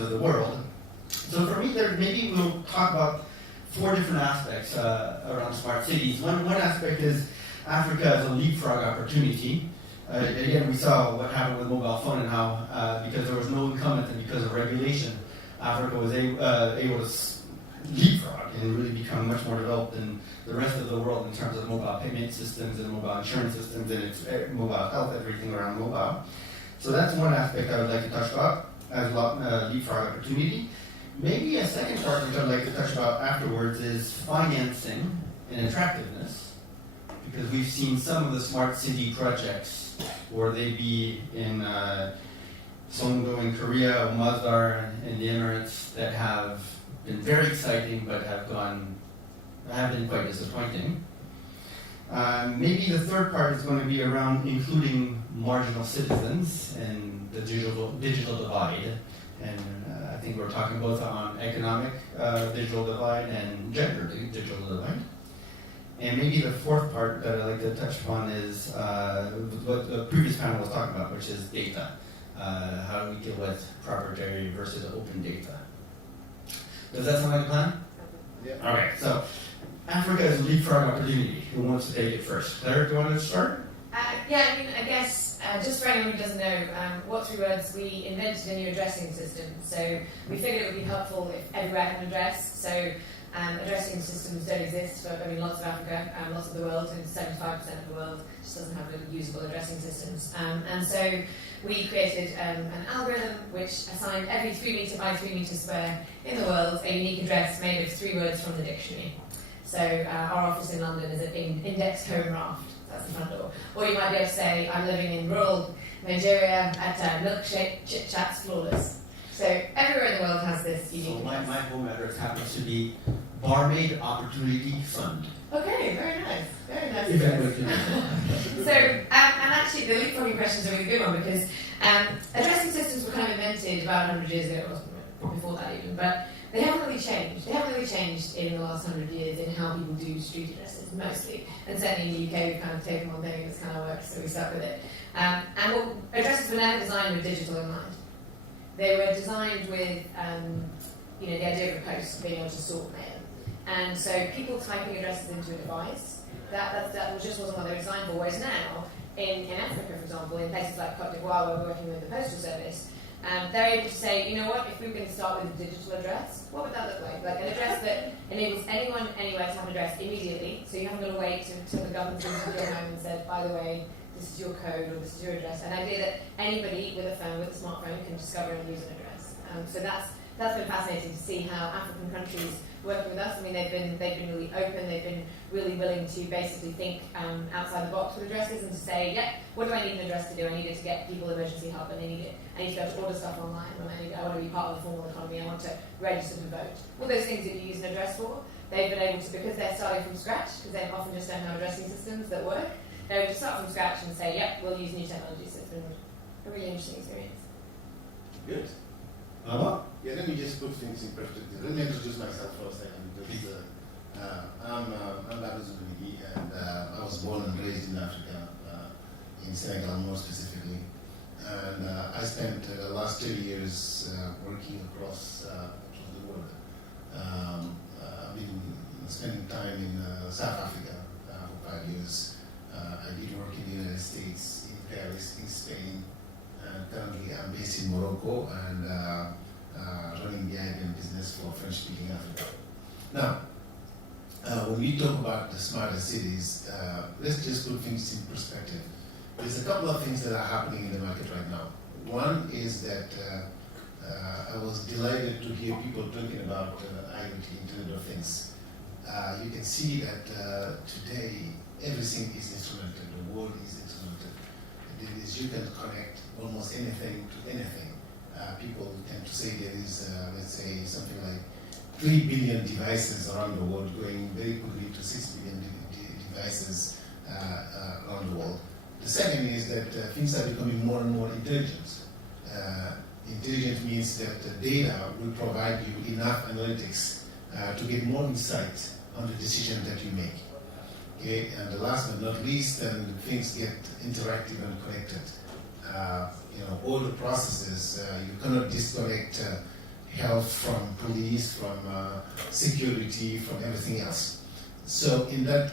of the world. So for me, maybe we'll talk about 4 different aspects around smart cities. One aspect is Africa as a leapfrog opportunity. Again, we saw what happened with mobile phone and how, because there was no incumbent and because of regulation, Africa was able to leapfrog and really become much more developed than the rest of the world in terms of mobile payment systems and mobile insurance systems and its mobile health, everything around mobile. So that's one aspect I would like to touch about as a leapfrog opportunity. Maybe a second part which I'd like to touch about afterwards is financing and attractiveness, because we've seen some of the smart city projects, where they be in Songdo in Korea, or Masdar in the Emirates, that have been very exciting but have been quite disappointing. Maybe the third part is going to be around including marginal citizens and the digital divide. And I think we're talking both on economic digital divide and gender digital divide. And maybe the fourth part that I'd like to touch upon is what the previous panel was talking about, which is data. How do we deal with proprietary versus open data? Does that sound like a plan? Yeah. Okay, so Africa is a leapfrog opportunity. Who wants to take it first? Claire, do you want to start? Yeah, I mean, I guess, just for anyone who doesn't know, what 3 words, we invented a new addressing system. So we figured it would be helpful if everywhere had an address. So addressing systems don't exist for, lots of Africa, lots of the world, and 75% of the world just doesn't have usable addressing systems. And so we created an algorithm which assigned every 3 meter by 3 meter square in the world a unique address made of 3 words from the dictionary. So our office in London is at Index Home Raft. That's the front door. Or you might be able to say, I'm living in rural Nigeria at Milkshake Chit Chats Flawless. So everywhere in the world has this unique So my address. home address happens to be Barmaid Opportunity Fund. Okay, very nice. Very nice. If anybody can- So, and actually the leapfrogging question is a really good one, because addressing systems were kind of invented about 100 years ago, or before that even, but they haven't really changed. They haven't really changed in the last 100 years in how people do street addresses, mostly. And certainly in the UK, we've kind of taken one thing and it's kind of worked, so we stuck with it. And addresses were never designed with digital in mind. They were designed with, the idea of a post, being able to sort mail. And so people typing addresses into a device, that just wasn't what they were designed for. Whereas now, in Africa, for example, in places like Cote d'Ivoire, where we're working with the Postal Service, they're able to say, you know what, if we were going to start with a digital address, what would that look like? Like an address that enables anyone, anywhere to have an address immediately, so you haven't got to wait until the government comes to your home and said, by the way, this is your code or this is your address. An idea that anybody with a phone, with a smartphone, can discover and use an address. So that's been fascinating to see how African countries working with us. I mean, they've been really open. They've been really willing to basically think outside the box with addresses and to say, yeah, what do I need an address to do? I need it to get people emergency help, and I need to be able to order stuff online. I want to be part of the formal economy. I want to register to vote. All those things that you use an address for, they've been able to, because they're starting from scratch, because they often just don't have addressing systems that work. They're able to start from scratch and say, yep, we'll use new technology. So it's been a really interesting experience. Good. Yeah, let me just put things in perspective. Let me introduce myself for a second. Because, I'm Baba Zuligi, and I was born and raised in Africa. in Senegal more specifically. And I spent the last 30 years working across the world. I've been spending time in South Africa for 5 years. I did work in the United States, in Paris, in Spain. Currently I'm based in Morocco and running the IBM business for French-speaking Africa. Now, when we talk about the smarter cities, let's just put things in perspective. There's a couple of things that are happening in the market right now. One is that I was delighted to hear people talking about IoT, Internet of Things. You can see that today everything is instrumented. The world is instrumented. You can connect almost anything to anything. People tend to say there is, let's say, something like 3 billion devices around the world, going very quickly to 6 billion devices around the world. The second is that things are becoming more and more intelligent. Intelligent means that the data will provide you enough analytics to get more insight on the decision that you make. Okay? And the last but not least, then things get interactive and connected. All the processes, you cannot disconnect health from police, from security, from everything else. So with that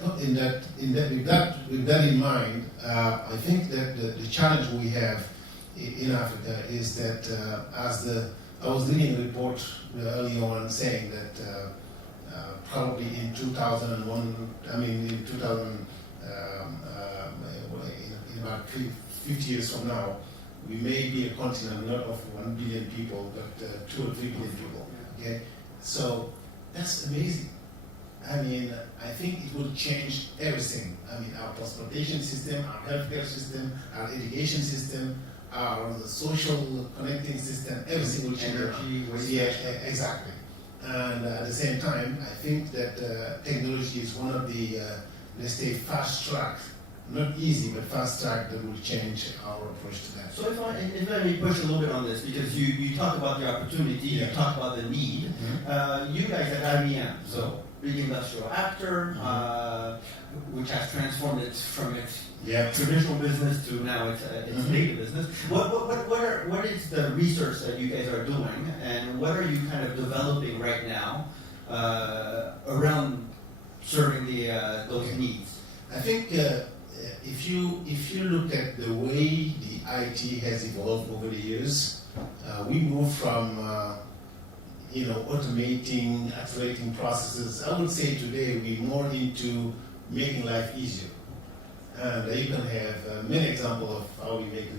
in mind, I think that the challenge we have in Africa is that I was reading a report early on saying that probably in 2001, in about 50 years from now, we may be a continent not of 1 billion people, but 2 or 3 billion people. Okay, so that's amazing. I think it will change everything. Our transportation system, our healthcare system, our education system, our social connecting system, everything will change. Energy, waste. Yeah, exactly. And at the same time, I think that technology is one of the, let's say, fast track, not easy, but fast track that will change our approach to that. So if I may push a little bit on this, because you talk about the opportunity, you talk about the need. You guys at IBM, so big industrial actor, which has transformed it from its traditional business to now its data business. What is the research that you guys are doing, and what are you kind of developing right now around serving those needs? I think if you look at the way the IT has evolved over the years, we moved from automating, accelerating processes. I would say today we're more into making life easier. And you can have many examples of how we make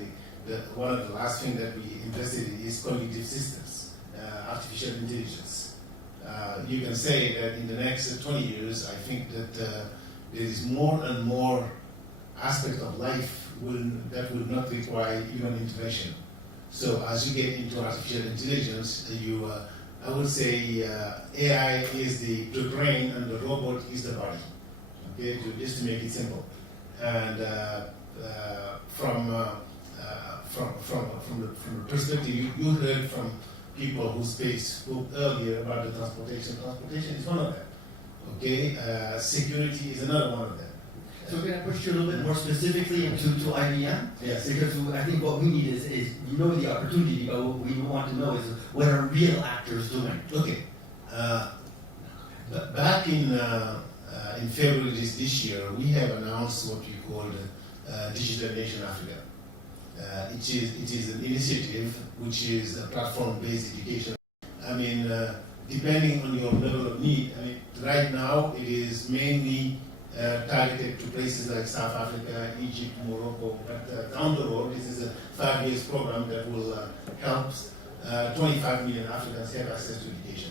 one of the last things that we invested in is cognitive systems, artificial intelligence. You can say that in the next 20 years, I think that there is more and more aspects of life that will not require human intervention. So as you get into artificial intelligence, I would say AI is the brain and the robot is the body. Okay, just to make it simple. And from the perspective you heard from people who spoke earlier about the transportation. Transportation is one of them. Okay, security is another one of them. So can I push you a little bit more specifically into IBM? Yes. Because I think what we need is the opportunity, but what we want to know is what are real actors doing? Okay. Back in February this year, we have announced what we call Digital Nation Africa. It is an initiative which is a platform-based education. Depending on your level of need, right now it is mainly targeted to places like South Africa, Egypt, Morocco, but down the road, this is a 5-year program that will help 25 million Africans have access to education.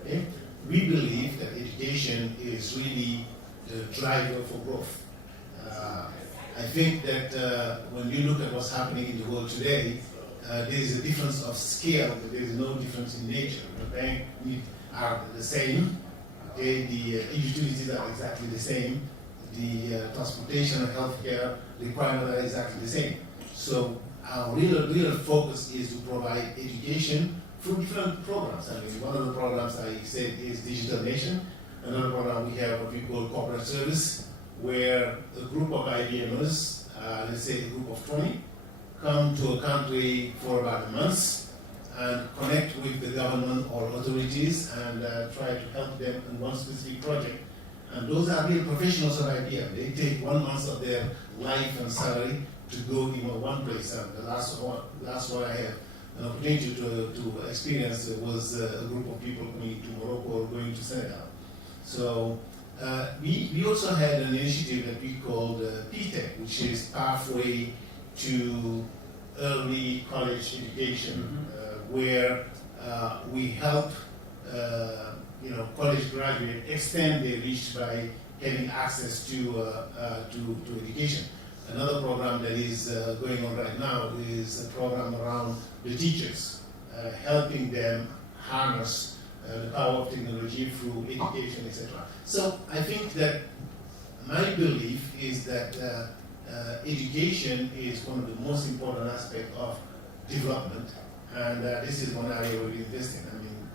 Okay? We believe that education is really the driver for growth. I think that when you look at what's happening in the world today, there is a difference of scale, but there is no difference in nature. The bank needs are the same. Okay, the utilities are exactly the same. The transportation and healthcare requirements are exactly the same. So our real focus is to provide education through different programs. One of the programs I said is Digital Nation. Another program we have what we call corporate service. where a group of IBMers, let's say a group of 20, come to a country for about a month and connect with the government or authorities and try to help them in one specific project. And those are real professionals of IBM. They take 1 month of their life and salary to go one place. And the last one I had an opportunity to experience was a group of people going to Morocco or going to Senegal. So we also had an initiative that we called PTEC, which is Pathway to Early College Education, where we help college graduates extend their reach by having access to education. Another program that is going on right now is a program around the teachers, helping them harness the power of technology through education, etc. So I think that my belief is that education is one of the most important aspects of development, and this is one area where we invest in. I mean,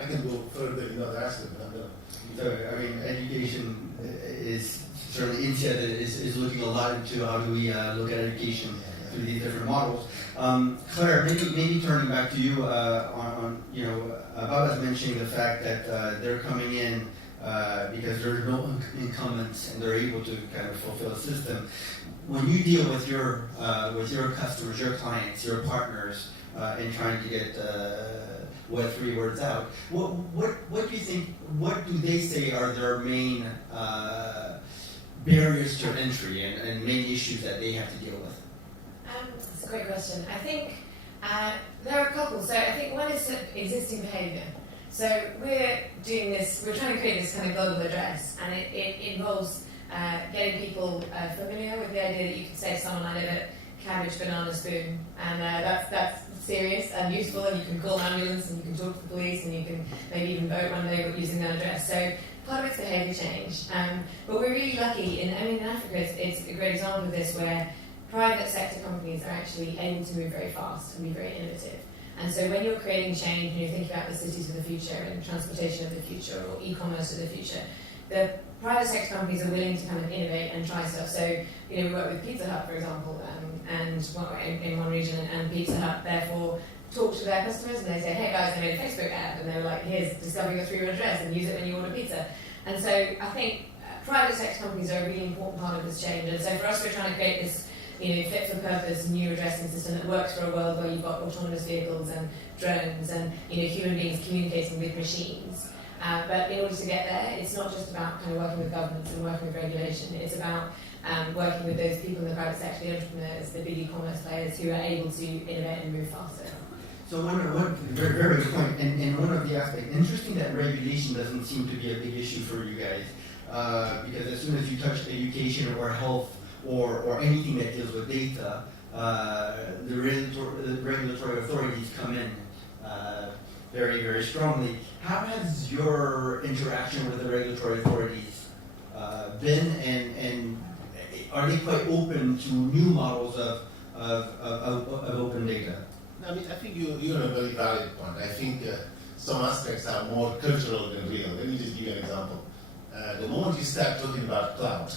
I can go further in other aspects, but I'm not. So, I mean, education is certainly INSEAD is looking a lot into how do we look at education through these different models. Claire, maybe turning back to you on Baba's mentioning the fact that they're coming in because there are no incumbents and they're able to kind of fulfill a system. When you deal with your customers, your clients, your partners in trying to get Web3 words out, what do you think? What do they say are their main barriers to entry and main issues that they have to deal with? That's a great question. I think there are a couple. So I think one is existing behaviour. So we're trying to create this kind of global address, and it involves getting people familiar with the idea that you can say to someone, I live at Cabbage Banana Spoon, and that's serious and useful, and you can call an ambulance, and you can talk to the police, and you can maybe even vote one day using that address. So part of it's behaviour change. But we're really lucky, in Africa it's a great example of this, where private sector companies are actually able to move very fast and be very innovative. And so when you're creating change and you're thinking about the cities of the future and transportation of the future or e-commerce of the future, the private sector companies are willing to kind of innovate and try stuff. So, we work with Pizza Hut, for example, in one region, and Pizza Hut therefore talk to their customers and they say, hey guys, I made a Facebook ad, and they were like, here's discover your 3-word address and use it when you order pizza. And so I think private sector companies are a really important part of this change. And so for us, we're trying to create this fit for purpose new addressing system that works for a world where you've got autonomous vehicles and drones and human beings communicating with machines. But in order to get there, it's not just about kind of working with governments and working with regulation. It's about working with those people in the private sector, the entrepreneurs, the big e-commerce players who are able to innovate and move faster. So one very, very good point, and one of the aspects, interesting that regulation doesn't seem to be a big issue for you guys, because as soon as you touch education or health or anything that deals with data, the regulatory authorities come in very, very strongly. How has your interaction with the regulatory authorities been, and are they quite open to new models of open data? I mean, I think you're on a very valid point. I think some aspects are more cultural than real. Let me just give you an example. The moment you start talking about cloud,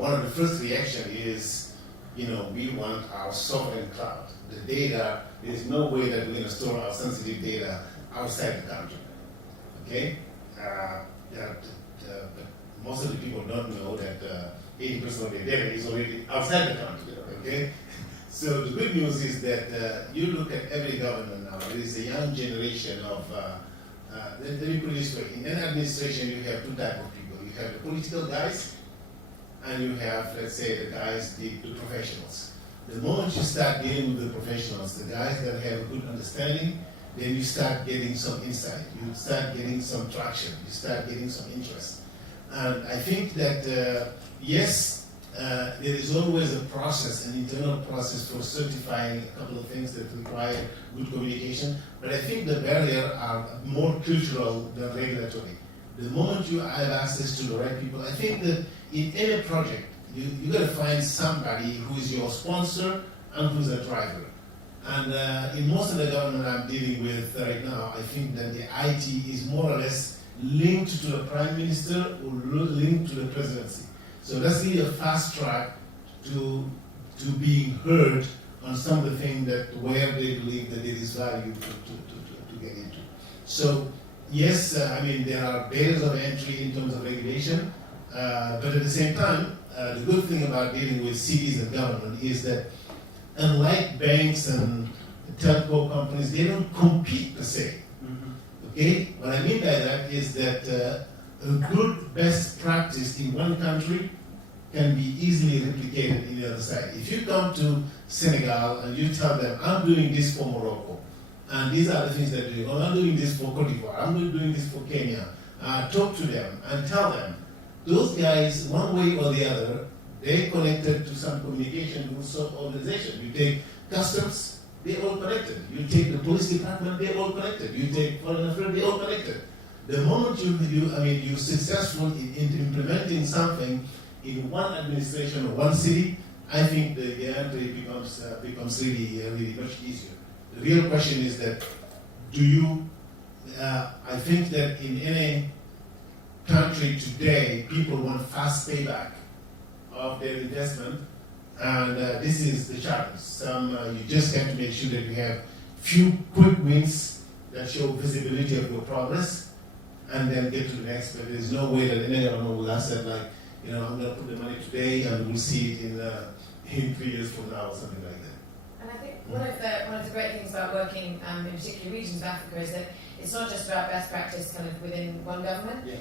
one of the first reactions is, we want our sovereign cloud. The data, there's no way that we're going to store our sensitive data outside the country. Okay? But most of the people don't know that 80% of their data is already outside the country. Okay? So the good news is that you look at every government now, there is a young generation of, let me put it this way, in an administration you have two types of people. You have the political guys, and you have, let's say, the guys, the professionals. The moment you start dealing with the professionals, the guys that have a good understanding, then you start getting some insight, you start getting some traction, you start getting some interest. And I think that, yes, there is always a process, an internal process for certifying a couple of things that require good communication, but I think the barriers are more cultural than regulatory. The moment you have access to the right people, I think that in any project, you got to find somebody who is your sponsor and who's a driver. And in most of the government I'm dealing with right now, I think that the IT is more or less linked to the prime minister or linked to the presidency. So that's really a fast track to being heard on some of the things that where they believe that there is value to get into. So yes, I mean there are barriers of entry in terms of regulation, but at the same time, the good thing about dealing with cities and government is that unlike banks and telco companies, they don't compete per se. Okay, what I mean by that is that a good best practice in one country can be easily replicated in the other side. If you come to Senegal and you tell them, I'm doing this for Morocco, and these are the things that they do, or I'm doing this for Cote d'Ivoire, I'm doing this for Kenya, talk to them and tell them, those guys, one way or the other, they connected to some communication with some organization. You take customs, they're all connected. You take the police department, they're all connected. You take foreign affairs, they're all connected. The moment you're successful in implementing something in one administration or one city, I think the entry becomes really much easier. The real question is that I think that in any country today, people want fast payback of their investment, and this is the challenge. You just have to make sure that you have few quick wins that show visibility of your progress, and then get to the next. But there's no way that any government will answer like, I'm going to put the money today, and we'll see it in 3 years from now, or something like that. And I think one of the great things about working in particular regions of Africa is that it's not just about best practice kind of within one government. Yeah.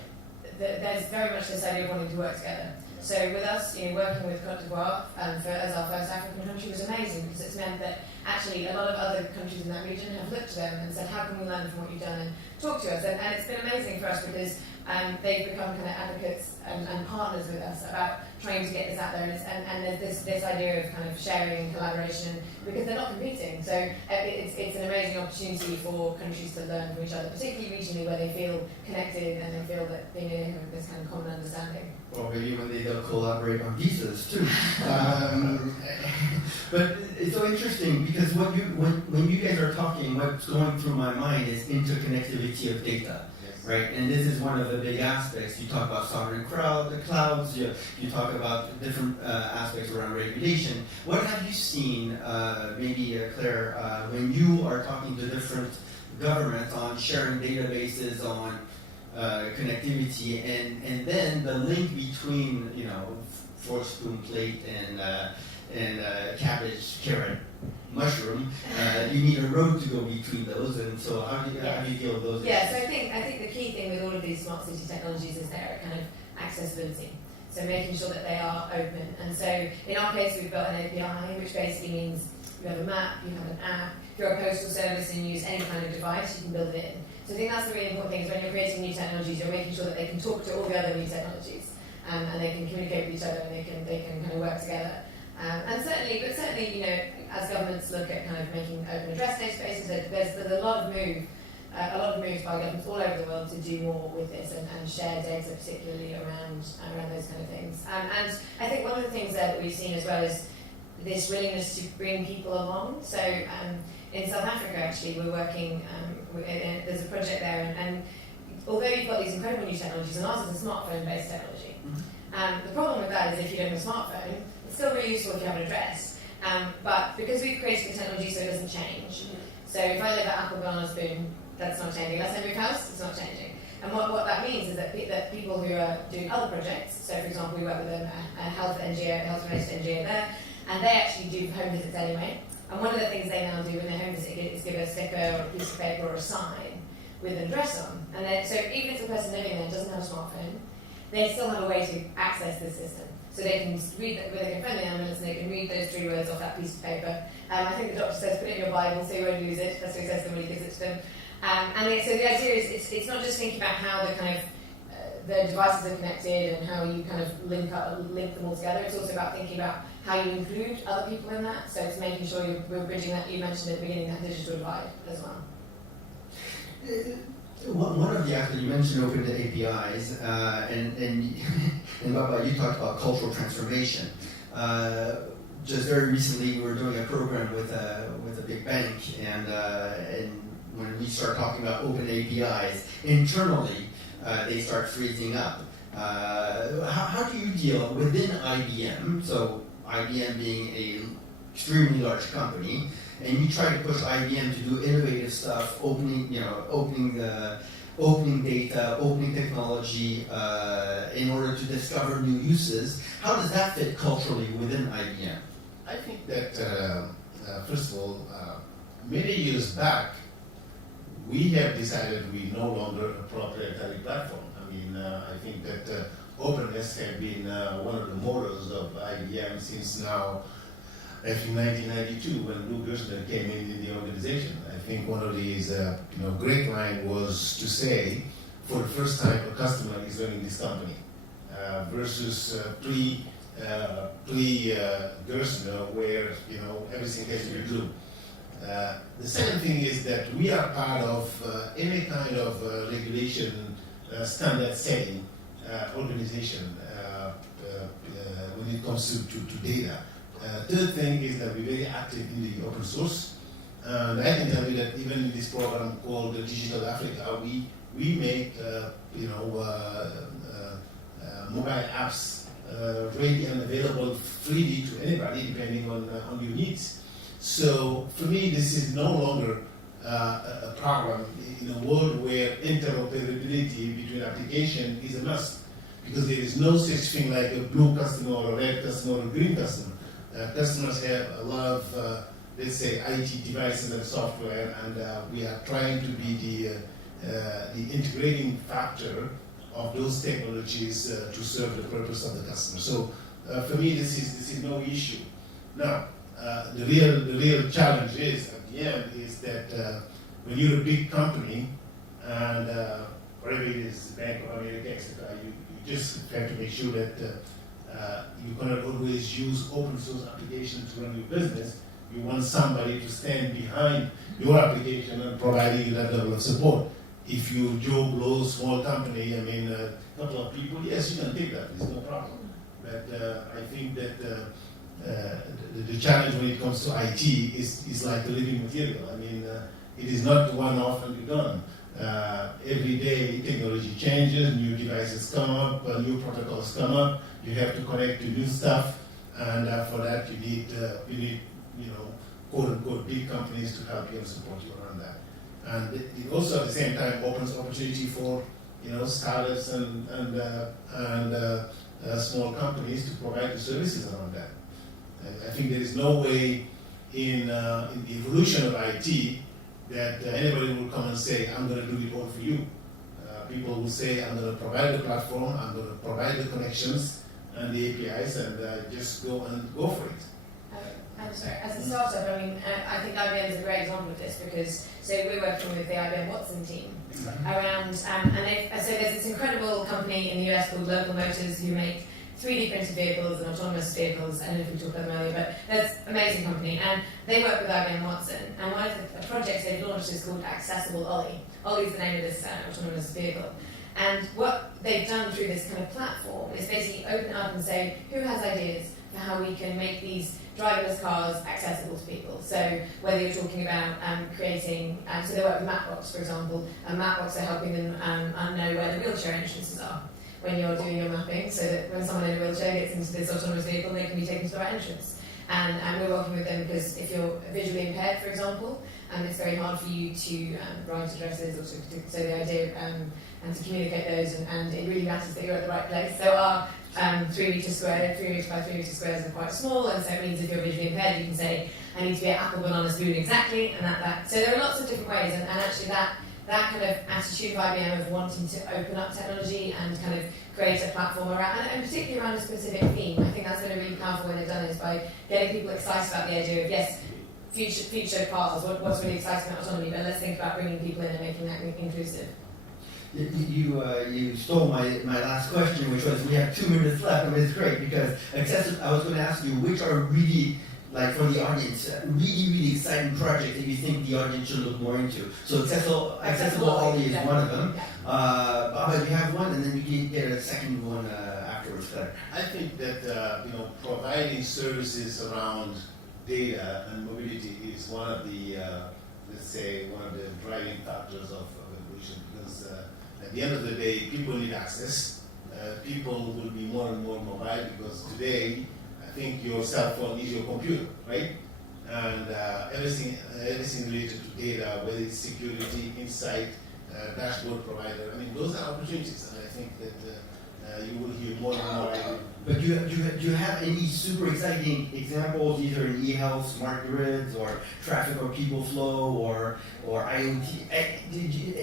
There's very much this idea of wanting to work together. So with us, working with Cote d'Ivoire as our first African country was amazing, because it's meant that actually a lot of other countries in that region have looked to them and said, how can we learn from what you've done and talk to us? And it's been amazing for us because they've become kind of advocates and partners with us about trying to get this out there. And there's this idea of kind of sharing and collaboration, because they're not competing. So it's an amazing opportunity for countries to learn from each other, particularly regionally where they feel connected and they feel that they have this kind of common understanding. Or maybe when they'll collaborate on visas too. But it's so interesting because when you guys are talking, what's going through my mind is interconnectivity of data. Right, and this is one of the big aspects. You talk about sovereign clouds. You talk about different aspects around regulation. What have you seen, maybe Claire, when you are talking to different governments on sharing databases on connectivity, and then the link between four-spoon plate and cabbage, carrot, mushroom, you need a road to go between those, and so how do you deal with those issues? Yeah, so I think the key thing with all of these smart city technologies is their kind of accessibility. So making sure that they are open. And so in our case, we've got an API, which basically means you have a map, you have an app. If you're a postal service and you use any kind of device, you can build it in. So I think that's the really important thing, is when you're creating new technologies, you're making sure that they can talk to all the other new technologies, and they can communicate with each other, and they can kind of work together. And certainly, as governments look at kind of making open address databases, there's a lot of moves by governments all over the world to do more with this and share data, particularly around those kind of things. And I think one of the things that we've seen as well is this willingness to bring people along. So in South Africa, actually, we're working. There's a project there, and although you've got these incredible new technologies, and ours is a smartphone-based technology. The problem with that is if you don't have a smartphone, it's still really useful if you have an address. But because we've created the technology so it doesn't change, so if I live at Applebaum Spoon, that's not changing. Unless I move house, it's not changing. And what that means is that people who are doing other projects, so for example, we work with a health-related NGO there, and they actually do home visits anyway. And one of the things they now do when they home visit is give a sticker or a piece of paper or a sign with an address on. And so even if the person living there doesn't have a smartphone, they still have a way to access this system. So they can read, they can phone the ambulance and they can read those 3 words off that piece of paper. I think the doctor says put it in your Bible so you won't lose it. That's what he says to them when he gives it to them. So the idea is it's not just thinking about how the kind of the devices are connected and how you kind of link them all together. It's also about thinking about how you include other people in that. So it's making sure we're bridging that. You mentioned at the beginning that digital divide as well. One of the aspects you mentioned open to APIs, and Baba, you talked about cultural transformation. Just very recently, we were doing a program with a big bank, and when we start talking about open APIs internally, they start freezing up. How do you deal within IBM, so IBM being an extremely large company, and you try to push IBM to do innovative stuff, opening data, opening technology in order to discover new uses. How does that fit culturally within IBM? I think that, first of all, many years back, we have decided we no longer a proprietary platform. I mean, I think that openness has been one of the mottos of IBM since now, I think 1992, when Lou Gerstner came in the organization. I think one of these great line was to say, for the first time, a customer is running this company, versus pre-Gerstner, where everything has to be blue. The second thing is that we are part of any kind of regulation, standard setting organization when it comes to data. Third thing is that we're very active in the open source. And I can tell you that even in this program called Digital Africa, we make mobile apps ready and available freely to anybody depending on your needs. So for me, this is no longer a problem in a world where interoperability between applications is a must, because there is no such thing like a blue customer or a red customer or a green customer. Customers have a lot of, let's say, IT devices and software, and we are trying to be the integrating factor of those technologies to serve the purpose of the customer. So for me, this is no issue. Now, the real challenge is at the end is that when you're a big company and whatever it is, Bank of America, etc., you just have to make sure that you cannot always use open source applications to run your business. You want somebody to stand behind your application and providing you that level of support. If you Joe Blow, small company, I mean, a couple of people, yes, you can take that. There's no problem. But I think that the challenge when it comes to IT is like a living material. I mean, it is not one-off and you're done. Every day technology changes, new devices come up, new protocols come up. You have to connect to new stuff, and for that you need quote unquote big companies to help you and support you around that. And it also at the same time opens opportunity for startups and small companies to provide the services around that. I think there is no way in the evolution of IT that anybody will come and say, I'm going to do it all for you. People will say, I'm going to provide the platform, I'm going to provide the connections and the APIs, and just go for it. I'm sorry, as a startup, I mean, I think IBM is a great example of this because, so we're working with the IBM Watson team around, so there's this incredible company in the US called Local Motors who make 3D printed vehicles and autonomous vehicles. I don't know if we talked about them earlier, but that's an amazing company. And they work with IBM Watson. And one of the projects they've launched is called Accessible Ollie. Ollie's the name of this autonomous vehicle. And what they've done through this kind of platform is basically open it up and say, who has ideas for how we can make these driverless cars accessible to people? So whether you're talking about creating, so they work with Mapbox, for example, and Mapbox are helping them know where the wheelchair entrances are when you're doing your mapping, so that when someone in a wheelchair gets into this autonomous vehicle, they can be taken to the right entrance. And we're working with them because if you're visually impaired, for example, it's very hard for you to write addresses, or so the idea and to communicate those, and it really matters that you're at the right place. So our 3 meter square, 3 meter by 3 meter squares are quite small, and so it means if you're visually impaired, you can say, I need to be at apple, banana, spoon exactly, and that. So there are lots of different ways, and actually that kind of attitude of IBM of wanting to open up technology and kind of create a platform around, and particularly around a specific theme. I think that's been really powerful when they've done is by getting people excited about the idea of, yes, future cars, what's really exciting about autonomy, but let's think about bringing people in and making that inclusive. You stole my last question, which was, we have 2 minutes left. I mean, it's great because I was going to ask you which are really, like for the audience, really exciting projects that you think the audience should look more into. So Accessible Ollie is one of them. But you have one, and then you can get a second one afterwards. I think that providing services around data and mobility is one of the let's say one of the driving factors of evolution, because At the end of the day, people need access. People will be more and more mobile because today, I think your cell phone is your computer, right? And everything related to data, whether it's security, insight, dashboard provider, I mean, those are opportunities, and I think that you will hear more and more. But do you have any super exciting examples, either in e-health, smart grids, or traffic or people flow, or IoT?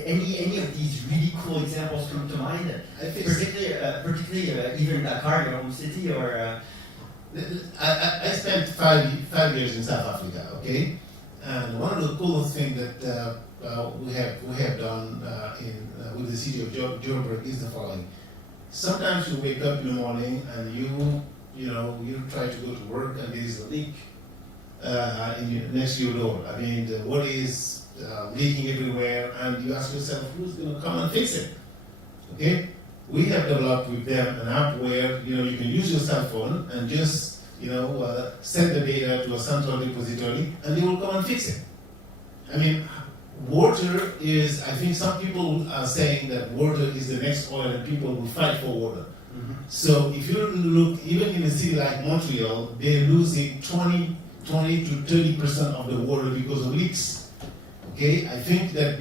Any of these really cool examples come to mind? I think Particularly either in Dakar, your home city, or. I spent 5 years in South Africa, okay? And one of the coolest things that we have done with the city of Joburg is the following. Sometimes you wake up in the morning and you try to go to work and there is a leak next to your door. I mean, the water is leaking everywhere, and you ask yourself, who's going to come and fix it? Okay? We have developed with them an app where you can use your cell phone and just send the data to a central repository, and they will come and fix it. I mean, water is, I think some people are saying that water is the next oil and people will fight for water. Mm-hmm. So if you look, even in a city like Montreal, they're losing 20 to 30% of the water because of leaks. Okay, I think that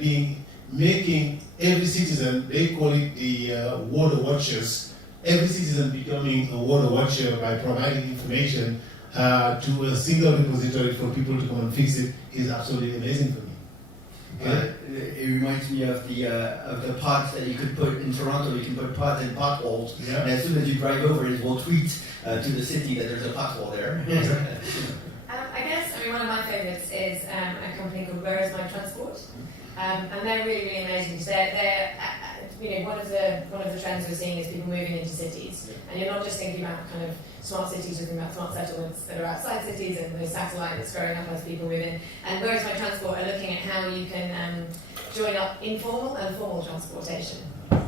making every citizen, they call it the water watchers, every citizen becoming a water watcher by providing information to a single repository for people to come and fix it is absolutely amazing for me. Okay. It reminds me of the pods that you could put in Toronto. You can put pods in potholes, and as soon as you drive over, it will tweet to the city that there's a pothole there. One of my favourites is a company called Where Is My Transport, and they're really, really amazing because they're one of the trends we're seeing is people moving into cities, and you're not just thinking about kind of smart cities, you're thinking about smart settlements that are outside cities and those satellite that's growing up as people move in. And Where Is My Transport are looking at how you can join up informal and formal transportation.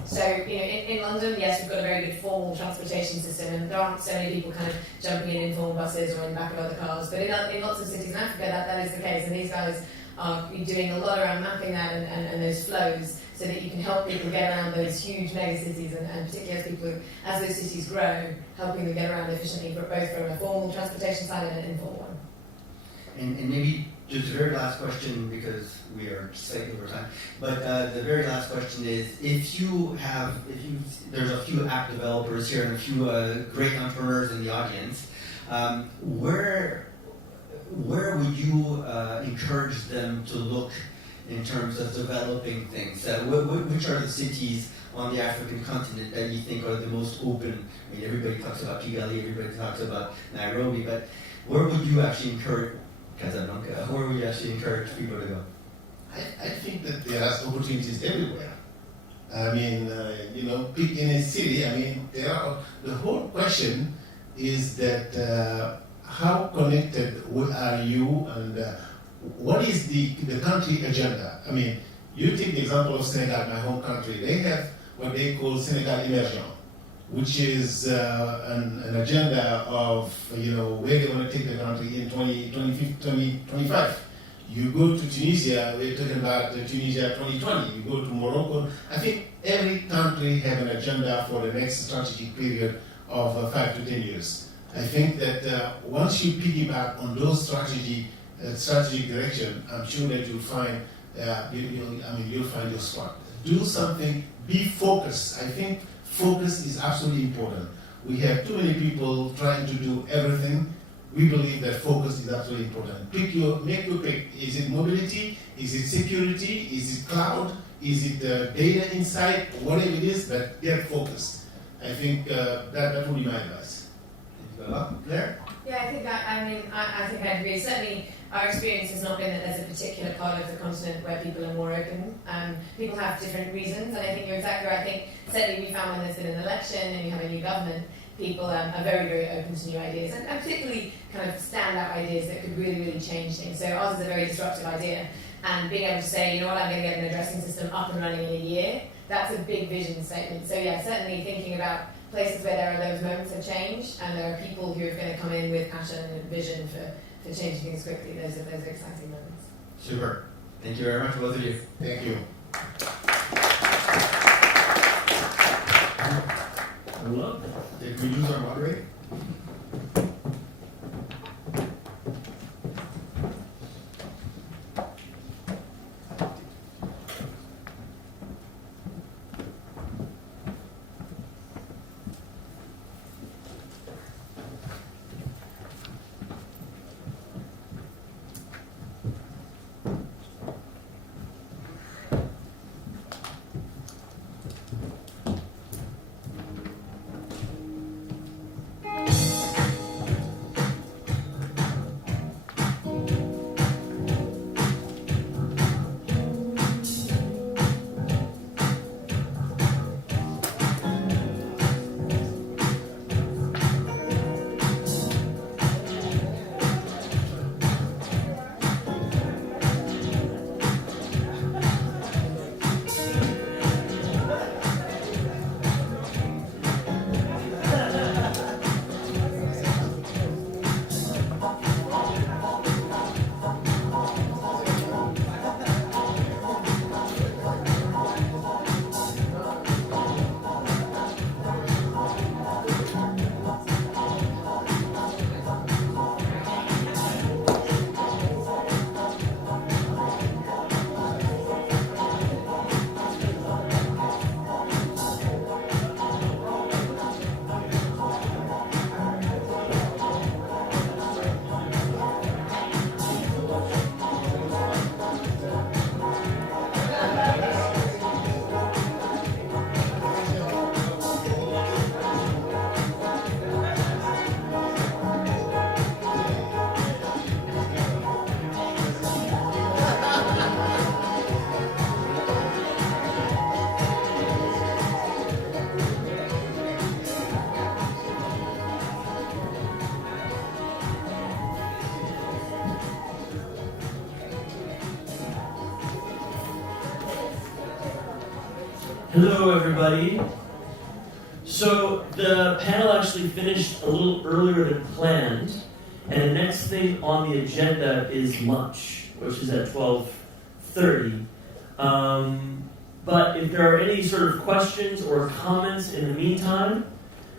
So, in London, yes, we've got a very good formal transportation system, and there aren't so many people kind of jumping in informal buses or in the back of other cars. But in lots of cities in Africa, that is the case, and these guys are doing a lot around mapping that and those flows so that you can help people get around those huge mega cities, and particularly as those cities grow, helping them get around efficiently, both from a formal transportation side and an informal one. And maybe just the very last question, because we are slightly over time, but the very last question is, there's a few app developers here and a few great entrepreneurs in the audience, where would you encourage them to look in terms of developing things? Which are the cities on the African continent that you think are the most open? I mean, everybody talks about Kigali, everybody talks about Nairobi, but where would you actually encourage Casablanca? Where would you actually encourage people to go? I think that there are opportunities everywhere. I mean, pick any city. I mean, the whole question is that how connected are you, and what is the country agenda? I mean, you take the example of Senegal, my home country. They have what they call Senegal Emergent, which is an agenda of where they want to take the country in 2025. You go to Tunisia, we're talking about Tunisia 2020. You go to Morocco. I think every country have an agenda for the next strategic period of 5 to 10 years. I think that once you piggyback on those strategic direction, I'm sure that you'll find you'll find your spot. Do something. Be focused. I think focus is absolutely important. We have too many people trying to do everything. We believe that focus is absolutely important. Make your pick. Is it mobility? Is it security? Is it cloud? Is it data insight? Whatever it is, but get focused. I think that would be my advice. Claire? Yeah, I think I agree. Certainly, our experience has not been that there's a particular part of the continent where people are more open. People have different reasons, and I think you're exactly right. I think certainly we found when there's been an election and you have a new government, people are very, very open to new ideas, and particularly kind of standout ideas that could really, really change things. So ours is a very disruptive idea, and being able to say, I'm going to get an addressing system up and running in a year, that's a big vision statement. So yeah, certainly thinking about places where there are those moments of change, and there are people who are going to come in with passion and vision for changing things quickly. Those are exciting moments. Super. Thank you very much, both of you. Thank you. love that. Did we lose our moderator? Hello, everybody. So the panel actually finished a little earlier than planned, and the next thing on the agenda is lunch, which is at 12:30. But if there are any sort of questions or comments in the meantime,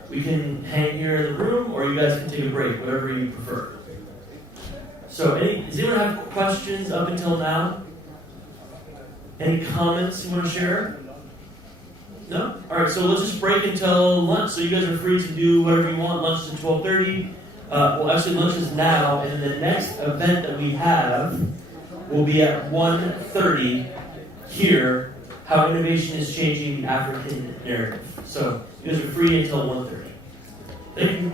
we can hang here in the room, or you guys can take a break, whatever you prefer. So, does anyone have questions up until now? Any comments you want to share? No? Alright, so let's just break until lunch. So you guys are free to do whatever you want. Lunch is at 12:30. Well, actually, lunch is now, and then the next event that we have will be at 1:30 here. How innovation is changing the African narrative. So you guys are free until 1:30. Thank you.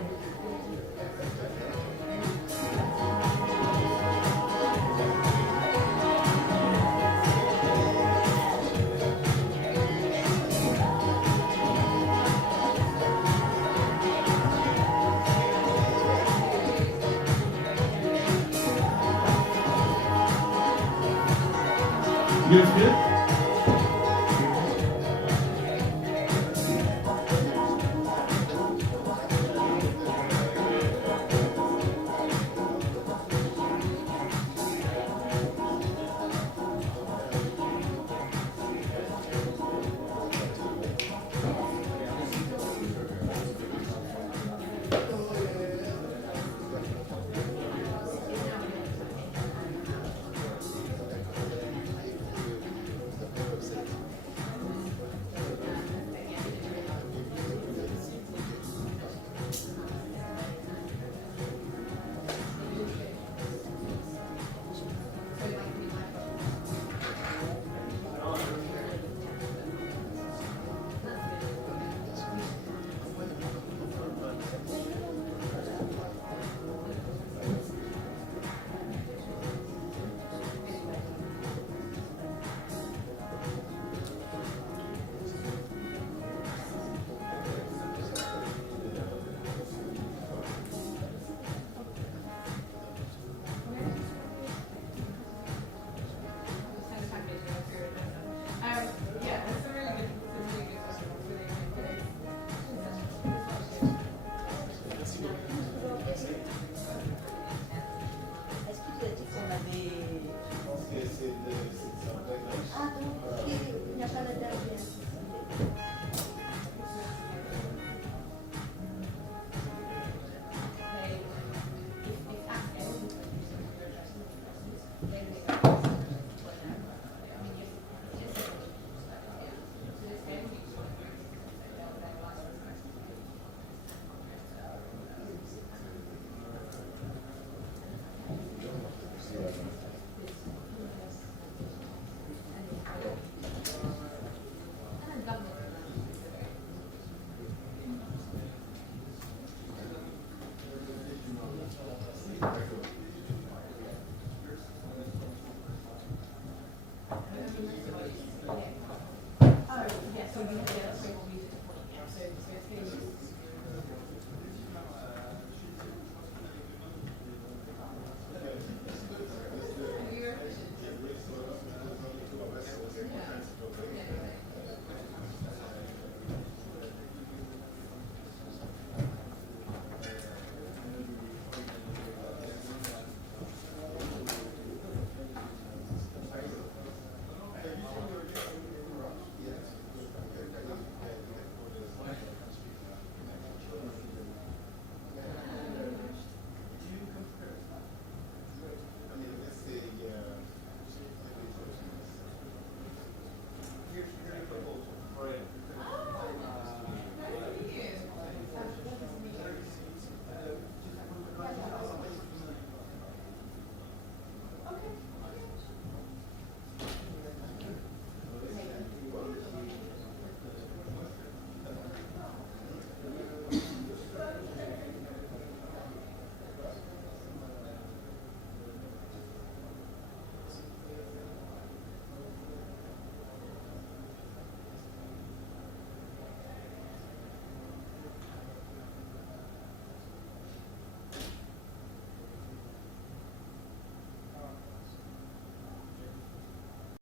You guys good? Thank you.